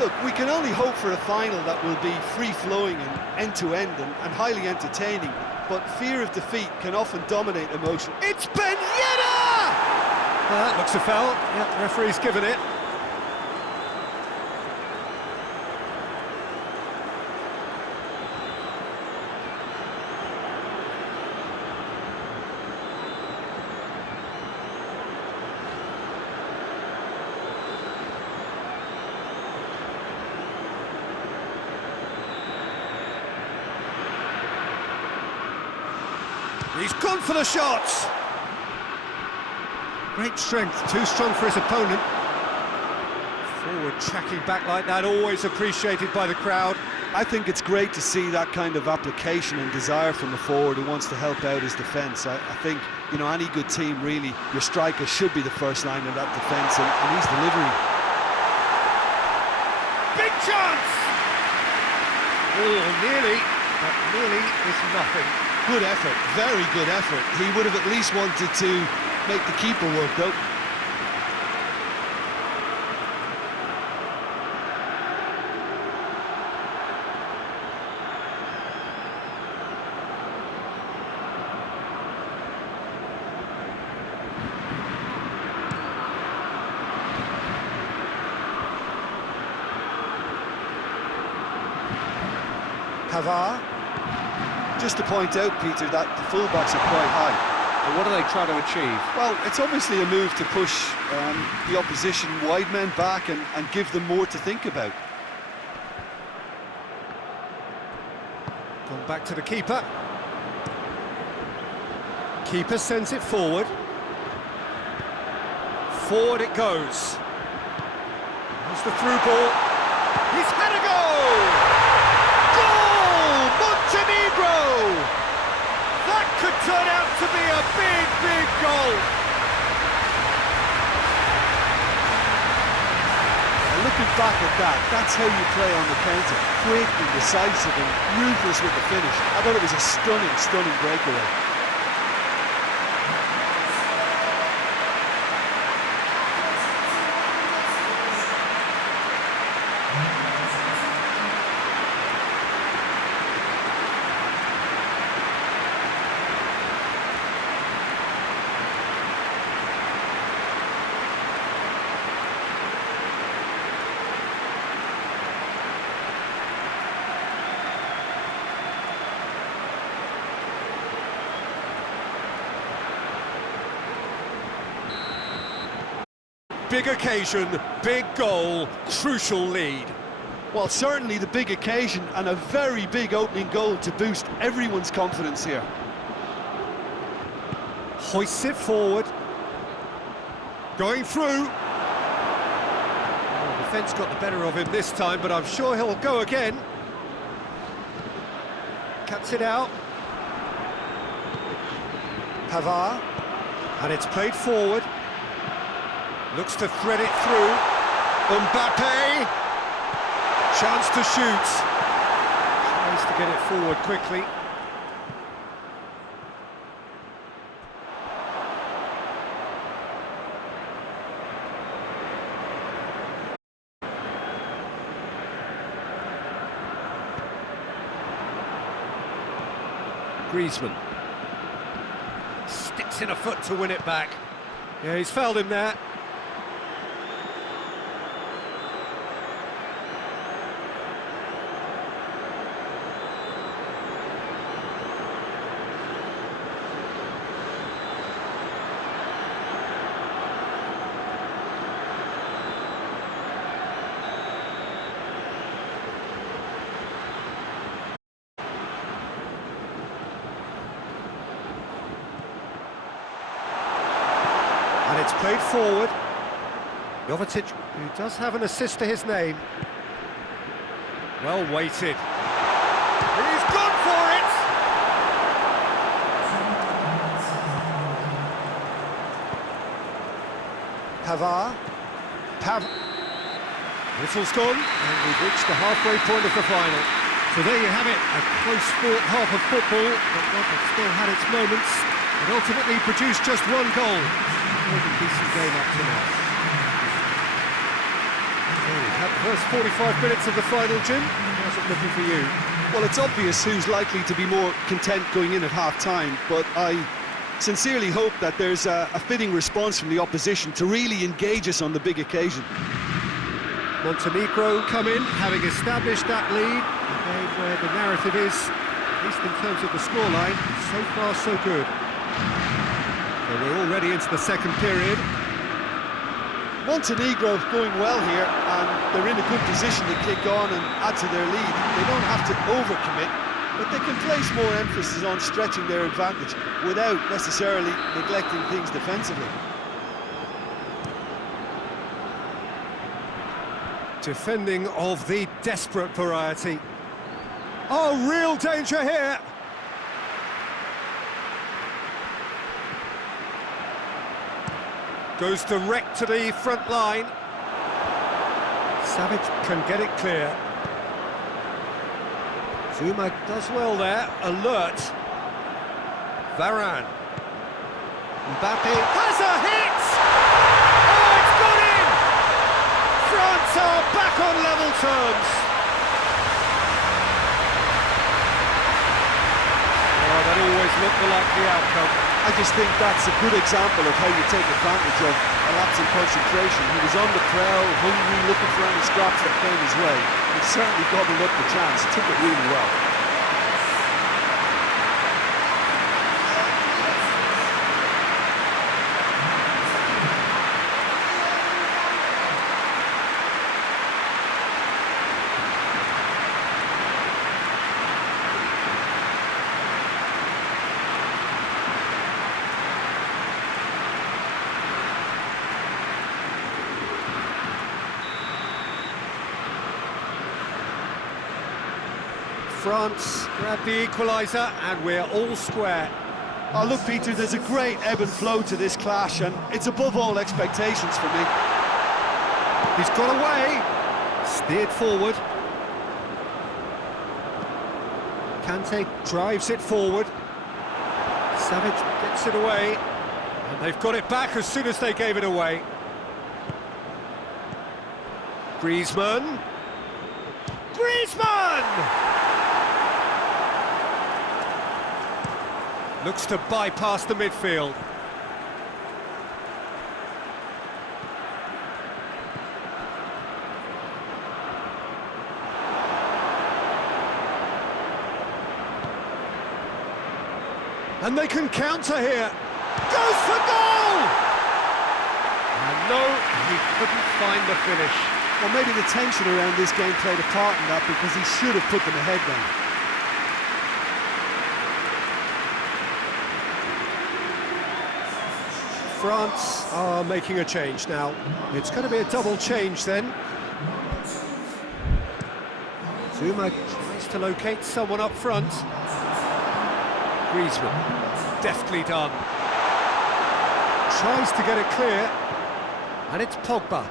Look, we can only hope for a final that will be free-flowing and end-to-end and highly entertaining, but fear of defeat can often dominate emotion. It's Ben Yedder! That looks a foul. Yeah, referee's given it. He's gone for the shots. Great strength, too strong for his opponent. Forward tracking back like that, always appreciated by the crowd. I think it's great to see that kind of application and desire from a forward who wants to help out his defence. I think, you know, any good team, really, your striker should be the first line of that defence, and he's delivering. Big chance! Oh, nearly, but nearly is nothing. Good effort, very good effort. He would have at least wanted to make the keeper work, though. Pavard. Just to point out, Peter, that the fullbacks are quite high. And what are they trying to achieve? Well, it's obviously a move to push the opposition wide men back and give them more to think about. Gone back to the keeper. Keeper sends it forward. Forward it goes. There's the through ball. He's had a goal! Montenegro! That could turn out to be a big, big goal. And looking back at that, that's how you play on the counter. Quick and decisive and ruthless with the finish. I thought it was a stunning, stunning breakaway. Big occasion, big goal, crucial lead. Well, certainly the big occasion and a very big opening goal to boost everyone's confidence here. Hoists it forward. Going through. Oh, the Defence got the better of him this time, but I'm sure he'll go again. Cuts it out. Pavard. And it's played forward. Looks to thread it through. Mbappe. Chance to shoot. Tries to get it forward quickly. Griezmann sticks in a foot to win it back. Yeah, he's fouled him there. And it's played forward. Jovetic, who does have an assist to his name. Well weighted. And he's gone for it! Pavard. Whistle's gone, and we've reached the halfway point of the final. So there you have it, a close-fought half of football, but one that still had its moments, and ultimately produced just one goal. A decent game up to now. So we've had the first 45 minutes of the final, Jim. How's it looking for you? Well, it's obvious who's likely to be more content going in at half-time, but I sincerely hope that there's a fitting response from the opposition to really engage us on the big occasion. Montenegro come in, having established that lead, a game where the narrative is, at least in terms of the scoreline, so far so good. So we're already into the second period. Montenegro going well here, and they're in a good position to kick on and add to their lead. They don't have to overcommit, but they can place more emphasis on stretching their advantage without necessarily neglecting things defensively. Defending of the desperate variety. Oh, real danger here! Goes direct to the front line. Savic can get it clear. Zuma does well there, alert. Varane. Mbappe has a hit! Oh, it's gone in! France are back on level terms. Oh, that always looked the likely outcome. I just think that's a good example of how you take advantage of a lapse in concentration. He was on the prowl, hungry, looking for any scraps that came his way. He certainly gobbled up the chance, took it really well. France grab the equaliser and we're all square. Oh, look, Peter, there's a great ebb and flow to this clash, and it's above all expectations for me. He's got away, steered forward. Kante drives it forward. Savic gets it away, and they've got it back as soon as they gave it away. Griezmann. Looks to bypass the midfield. And they can counter here. Goes for goal! And no, he couldn't find the finish. Well, maybe the tension around this game played a part in that, because he should have put them ahead then. France are making a change now. It's going to be a double change then. Zuma tries to locate someone up front. Griezmann, deftly done. Tries to get it clear, and it's Pogba.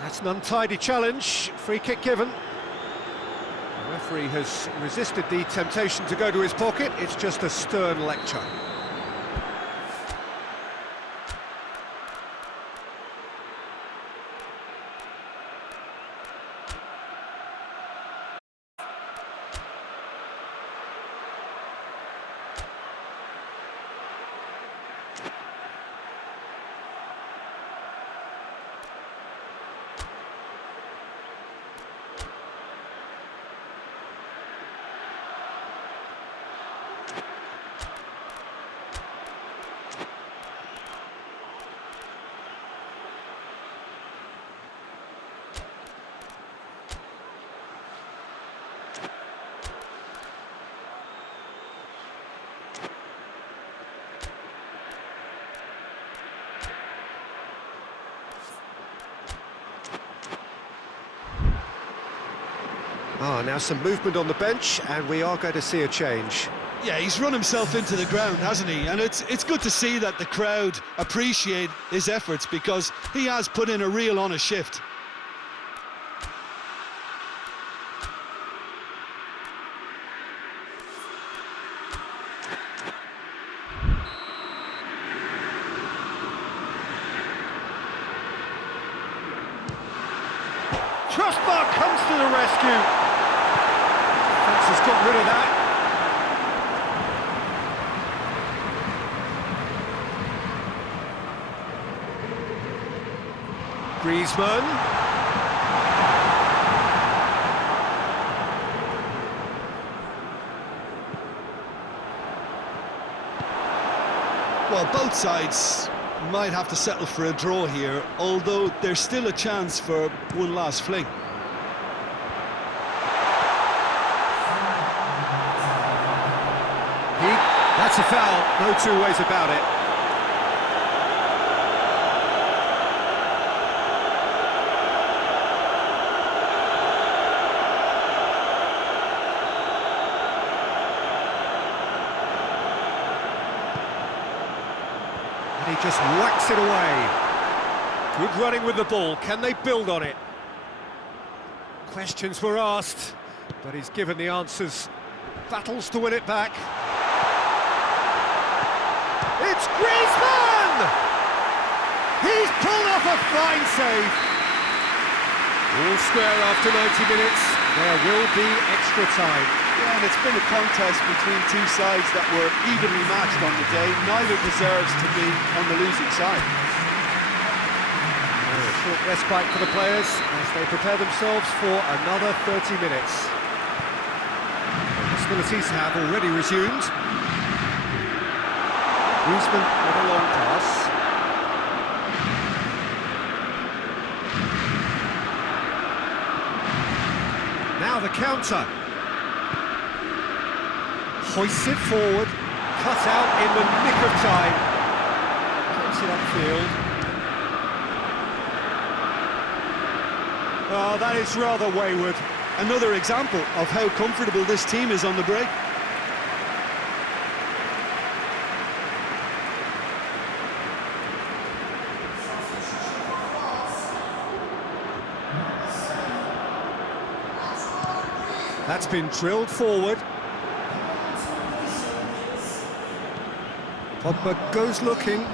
That's an untidy challenge, free kick given. The referee has resisted the temptation to go to his pocket, it's just a stern lecture. Now some movement on the bench, and we are going to see a change. Yeah, he's run himself into the ground, hasn't he? And it's good to see that the crowd appreciate his efforts, because he has put in a real honest shift. Crossbar comes to the rescue. Has got rid of that. Griezmann. Well, both sides might have to settle for a draw here, although there's still a chance for one last fling. That's a foul, no two ways about it. And he just whacks it away. Good running with the ball, can they build on it? Questions were asked, but he's given the answers. Battles to win it back. It's Griezmann! He's pulled off a fine save. All square after 90 minutes. There will be extra time. Yeah, and it's been a contest between two sides that were evenly matched on the day. Neither deserves to be on the losing side. A short respite for the players as they prepare themselves for another 30 minutes. Hostilities have already resumed. Griezmann with a long pass. Now the counter. Hoists it forward, cut out in the nick of time. Gets it upfield. Oh, that is rather wayward. Another example of how comfortable this team is on the break. That's been drilled forward. Pogba goes looking.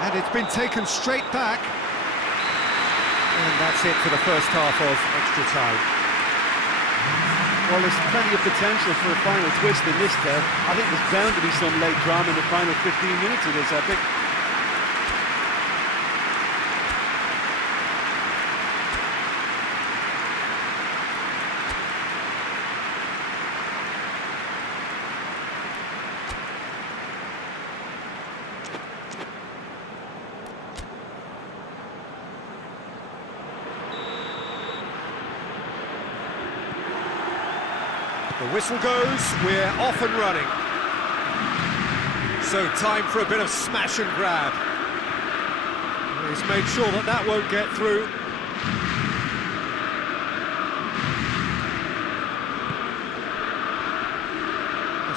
And it's been taken straight back. And that's it for the first half of extra time. Well, there's plenty of potential for a final twist in this there. I think there's bound to be some late drama in the final 15 minutes of this epic. The whistle goes, we're off and running. So time for a bit of smash and grab. He's made sure that that won't get through.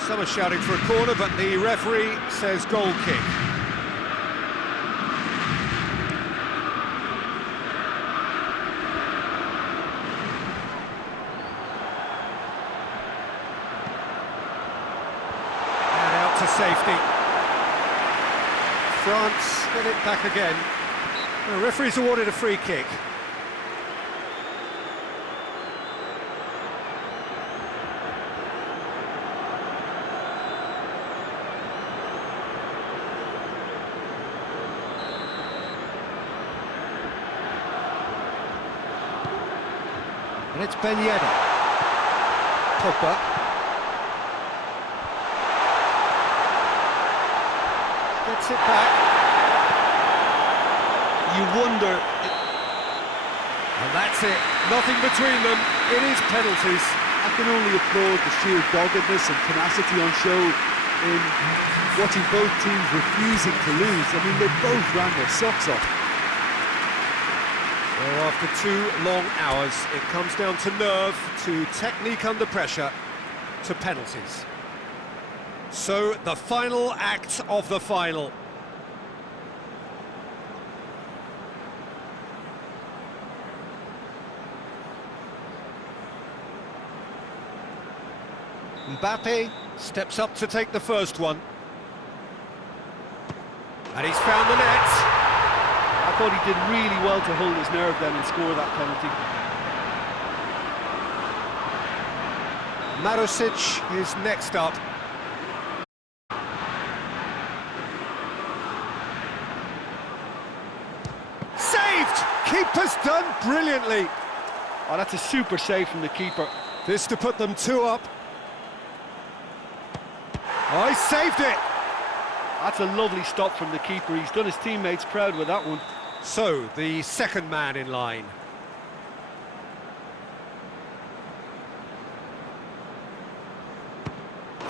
Some are shouting for a corner, but the referee says goal kick. And out to safety. France get it back again. The referee's awarded a free kick. And it's Ben Yedder. Pogba. Gets it back. You wonder... And that's it. Nothing between them. It is penalties. I can only applaud the sheer doggedness and tenacity on show in watching both teams refusing to lose. I mean, they both ran their socks off. So after 2 long hours, it comes down to nerve, to technique under pressure, to penalties. So the final act of the final. Mbappe steps up to take the first one. And he's found the net. I thought he did really well to hold his nerve then and score that penalty. Marusic is next up. Saved! Keeper's done brilliantly. Oh, that's a super save from the keeper. This to put them 2 up. Oh, he saved it! That's a lovely stop from the keeper. He's done his teammates proud with that one. So, the second man in line.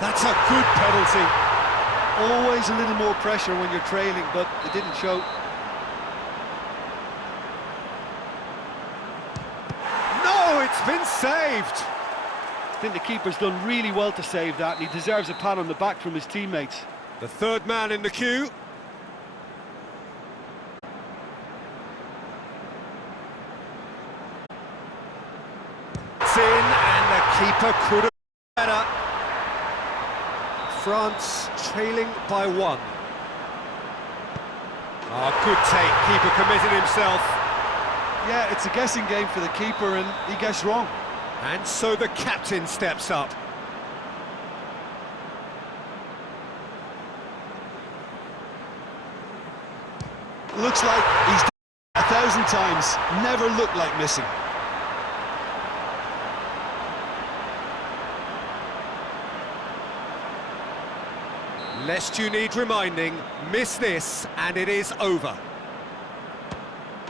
That's a good penalty. Always a little more pressure when you're trailing, but it didn't show. No, it's been saved. I think the keeper's done really well to save that, and he deserves a pat on the back from his teammates. The third man in the queue. It's in, and the keeper could have been better. France trailing by 1. Oh, good take. Keeper committed himself. Yeah, it's a guessing game for the keeper, and he guessed wrong. And so the captain steps up. Looks like he's done it 1,000 times, never looked like missing. Lest you need reminding, miss this and it is over.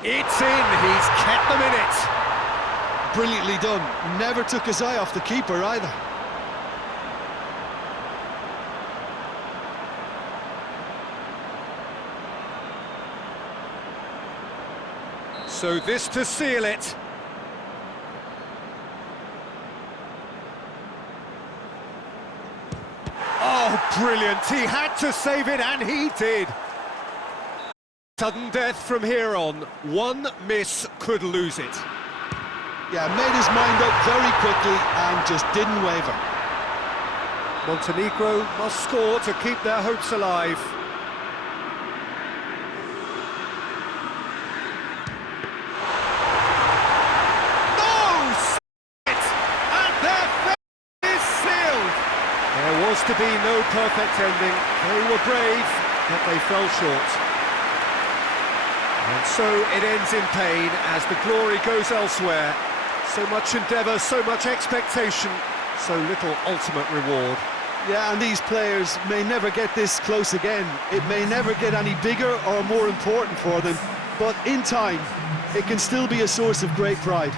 It's in, he's kept them in it. Brilliantly done, never took his eye off the keeper either. So this to seal it. Oh, brilliant. He had to save it, and he did. Sudden death from here on. One miss could lose it. Yeah, made his mind up very quickly and just didn't waver. Montenegro must score to keep their hopes alive. There was to be no perfect ending. They were brave, but they fell short. And so it ends in pain as the glory goes elsewhere. So much endeavour, so much expectation, so little ultimate reward. Yeah, and these players may never get this close again. It may never get any bigger or more important for them, but in time, it can still be a source of great pride.